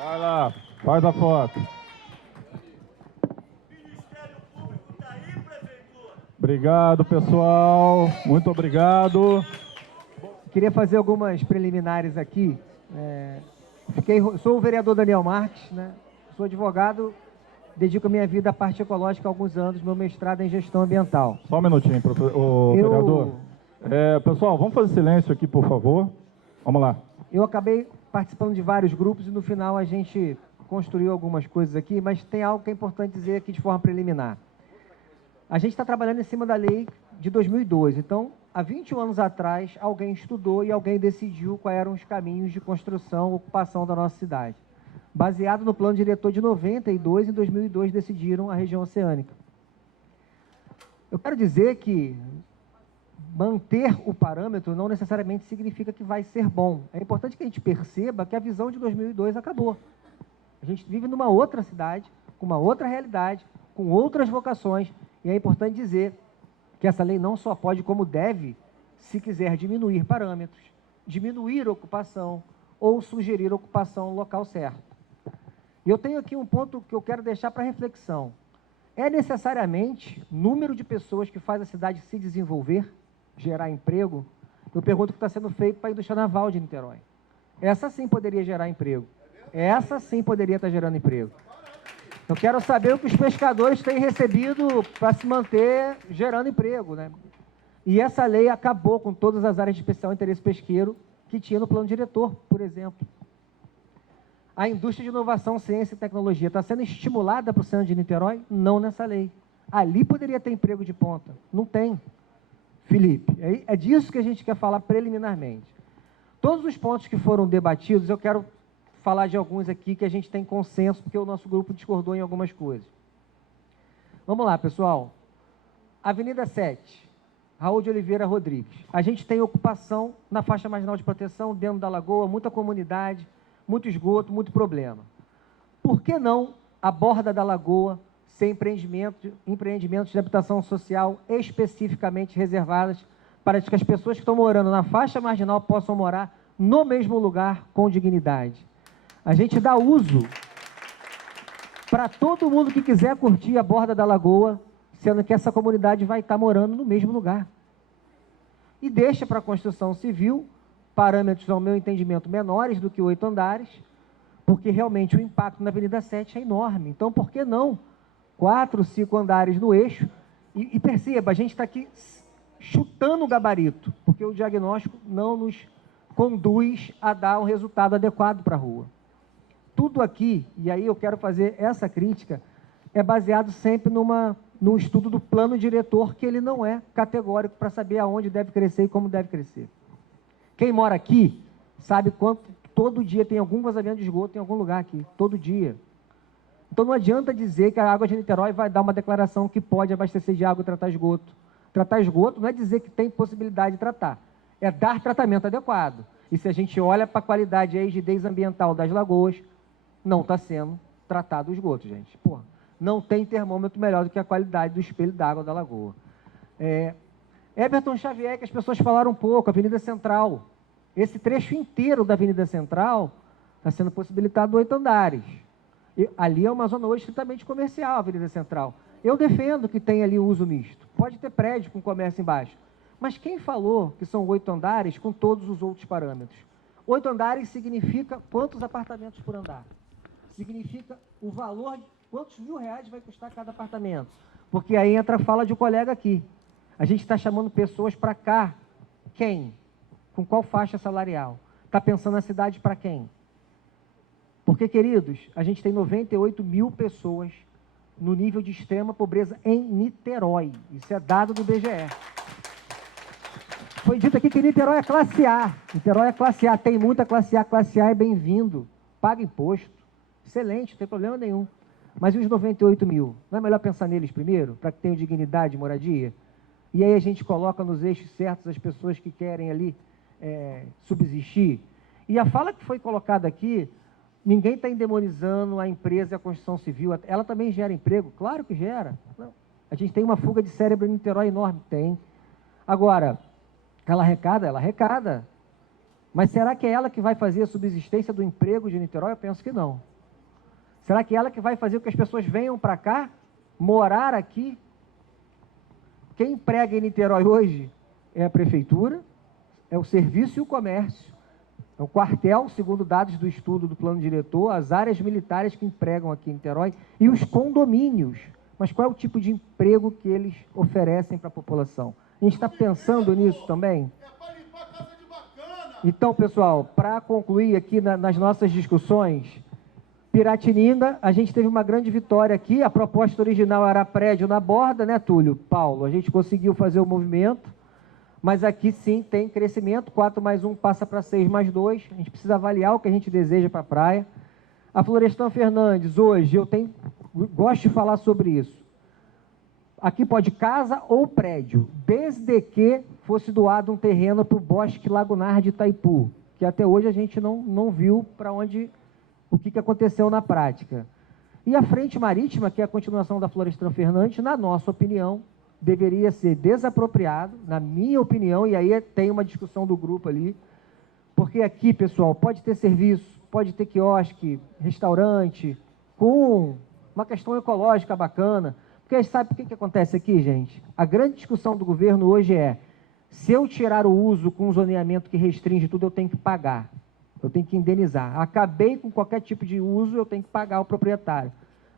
Vai lá, faz a foto. Obrigado, pessoal. Muito obrigado. Queria fazer algumas preliminares aqui. Sou o vereador Daniel Marques, né? Sou advogado, dedico a minha vida à parte ecológica há alguns anos, meu mestrado é em gestão ambiental. Só um minutinho, vereador. Pessoal, vamos fazer silêncio aqui, por favor. Vamos lá. Eu acabei participando de vários grupos e no final a gente construiu algumas coisas aqui, mas tem algo que é importante dizer aqui de forma preliminar. A gente está trabalhando em cima da lei de 2002, então, há 21 anos atrás, alguém estudou e alguém decidiu quais eram os caminhos de construção, ocupação da nossa cidade. Baseado no plano diretor de 92, em 2002 decidiram a região oceânica. Eu quero dizer que manter o parâmetro não necessariamente significa que vai ser bom. É importante que a gente perceba que a visão de 2002 acabou. A gente vive numa outra cidade, com uma outra realidade, com outras vocações, e é importante dizer que essa lei não só pode, como deve, se quiser diminuir parâmetros, diminuir ocupação ou sugerir ocupação no local certo. E eu tenho aqui um ponto que eu quero deixar para reflexão. É necessariamente número de pessoas que faz a cidade se desenvolver, gerar emprego? Eu pergunto o que está sendo feito para a indústria naval de Niterói. Essa sim poderia gerar emprego. Essa sim poderia estar gerando emprego. Eu quero saber o que os pescadores têm recebido para se manter gerando emprego, né? E essa lei acabou com todas as áreas de especial interesse pesqueiro que tinha no plano diretor, por exemplo. A indústria de inovação, ciência e tecnologia está sendo estimulada para o centro de Niterói? Não nessa lei. Ali poderia ter emprego de ponta. Não tem. Felipe, é disso que a gente quer falar preliminarmente. Todos os pontos que foram debatidos, eu quero falar de alguns aqui que a gente tem consenso, porque o nosso grupo discordou em algumas coisas. Vamos lá, pessoal. Avenida 7, Raul de Oliveira Rodrigues. A gente tem ocupação na faixa marginal de proteção, dentro da lagoa, muita comunidade, muito esgoto, muito problema. Por que não a borda da lagoa ser empreendimentos de habitação social especificamente reservadas para que as pessoas que estão morando na faixa marginal possam morar no mesmo lugar com dignidade? A gente dá uso para todo mundo que quiser curtir a borda da lagoa, sendo que essa comunidade vai estar morando no mesmo lugar. e deixa para a construção civil parâmetros, ao meu entendimento, menores do que 8 andares, porque realmente o impacto na Avenida 7 é enorme. Então, por que não 4, 5 andares no eixo? E perceba, a gente está aqui chutando o gabarito, porque o diagnóstico não nos conduz a dar um resultado adequado para a rua. Tudo aqui, e aí eu quero fazer essa crítica, é baseado sempre no estudo do plano diretor, que ele não é categórico para saber aonde deve crescer e como deve crescer. Quem mora aqui sabe quanto todo dia tem algum vazamento de esgoto em algum lugar aqui, todo dia. Então não adianta dizer que a Água de Niterói vai dar uma declaração que pode abastecer de água e tratar esgoto. Tratar esgoto não é dizer que tem possibilidade de tratar, é dar tratamento adequado. E se a gente olha para a qualidade e a rigidez ambiental das lagoas, não está sendo tratado o esgoto, gente. Porra, não tem termômetro melhor do que a qualidade do espelho d'água da lagoa. Eberton Xavier, que as pessoas falaram um pouco, Avenida Central. Esse trecho inteiro da Avenida Central está sendo possibilitado 8 andares. E ali é uma zona hoje estritamente comercial, a Avenida Central. Eu defendo que tenha ali uso misto. Pode ter prédio com comércio embaixo. Mas quem falou que são 8 andares com todos os outros parâmetros? 8 andares significa quantos apartamentos por andar? Significa o valor, quantos R$1.000 vai custar cada apartamento? Porque aí entra a fala de um colega aqui. A gente está chamando pessoas para cá. Quem? Com qual faixa salarial? Está pensando na cidade para quem? Porque, queridos, a gente tem 98 mil pessoas no nível de extrema pobreza em Niterói. Isso é dado do IBGE. Foi dito aqui que Niterói é classe A. Niterói é classe A. Tem muita classe A. Classe A é bem-vindo. Paga imposto. Excelente, não tem problema nenhum. Mas e os 98 mil? Não é melhor pensar neles primeiro, para que tenham dignidade e moradia? E aí a gente coloca nos eixos certos as pessoas que querem ali subsistir. E a fala que foi colocada aqui, ninguém está endemonizando a empresa e a construção civil. Ela também gera emprego? Claro que gera. Não. A gente tem uma fuga de cérebro em Niterói enorme? Tem. Agora, ela arrecada? Ela arrecada. Mas será que é ela que vai fazer a subsistência do emprego de Niterói? Eu penso que não. Será que é ela que vai fazer com que as pessoas venham para cá, morar aqui? Quem emprega em Niterói hoje é a prefeitura, é o serviço e o comércio. É o quartel, segundo dados do estudo do plano diretor, as áreas militares que empregam aqui em Niterói e os condomínios. Mas qual é o tipo de emprego que eles oferecem para a população? A gente está pensando nisso também? Então, pessoal, para concluir aqui nas nossas discussões, Piratininga, a gente teve uma grande vitória aqui. A proposta original era prédio na borda, né, Túlio? Paulo, a gente conseguiu fazer o movimento, mas aqui sim tem crescimento. 4 mais 1 passa para 6 mais 2. A gente precisa avaliar o que a gente deseja para a praia. A Florestan Fernandes, hoje, gosto de falar sobre isso. Aqui pode casa ou prédio, desde que fosse doado um terreno para o Bosque Lagunar de Itaipu, que até hoje a gente não viu para onde... o que aconteceu na prática. E a frente marítima, que é a continuação da Florestan Fernandes, na nossa opinião, deveria ser desapropriado, na minha opinião, e aí tem uma discussão do grupo ali, porque aqui, pessoal, pode ter serviço, pode ter quiosque, restaurante, com uma questão ecológica bacana, porque sabe por que acontece aqui, gente? A grande discussão do governo hoje é, se eu tirar o uso com um zoneamento que restringe tudo, eu tenho que pagar. Eu tenho que indenizar. Acabei com qualquer tipo de uso, eu tenho que pagar ao proprietário.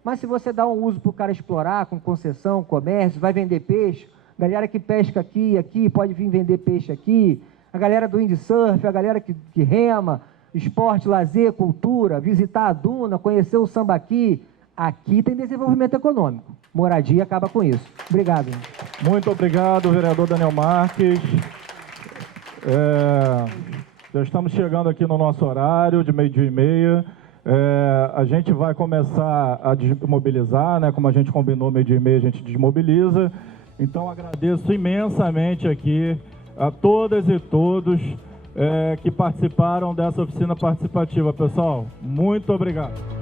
Mas se você dá um uso para o cara explorar, com concessão, comércio, vai vender peixe, a galera que pesca aqui, pode vir vender peixe aqui, a galera do windsurf, a galera que rema, esporte, lazer, cultura, visitar a duna, conhecer o sambaqui, aqui tem desenvolvimento econômico. Moradia acaba com isso. Obrigado. Muito obrigado, vereador Daniel Marques. Já estamos chegando aqui no nosso horário de 12h30. A gente vai começar a desmobilizar, né? Como a gente combinou, 12h30 a gente desmobiliza. Então agradeço imensamente aqui a todas e todos que participaram dessa oficina participativa. Pessoal, muito obrigado.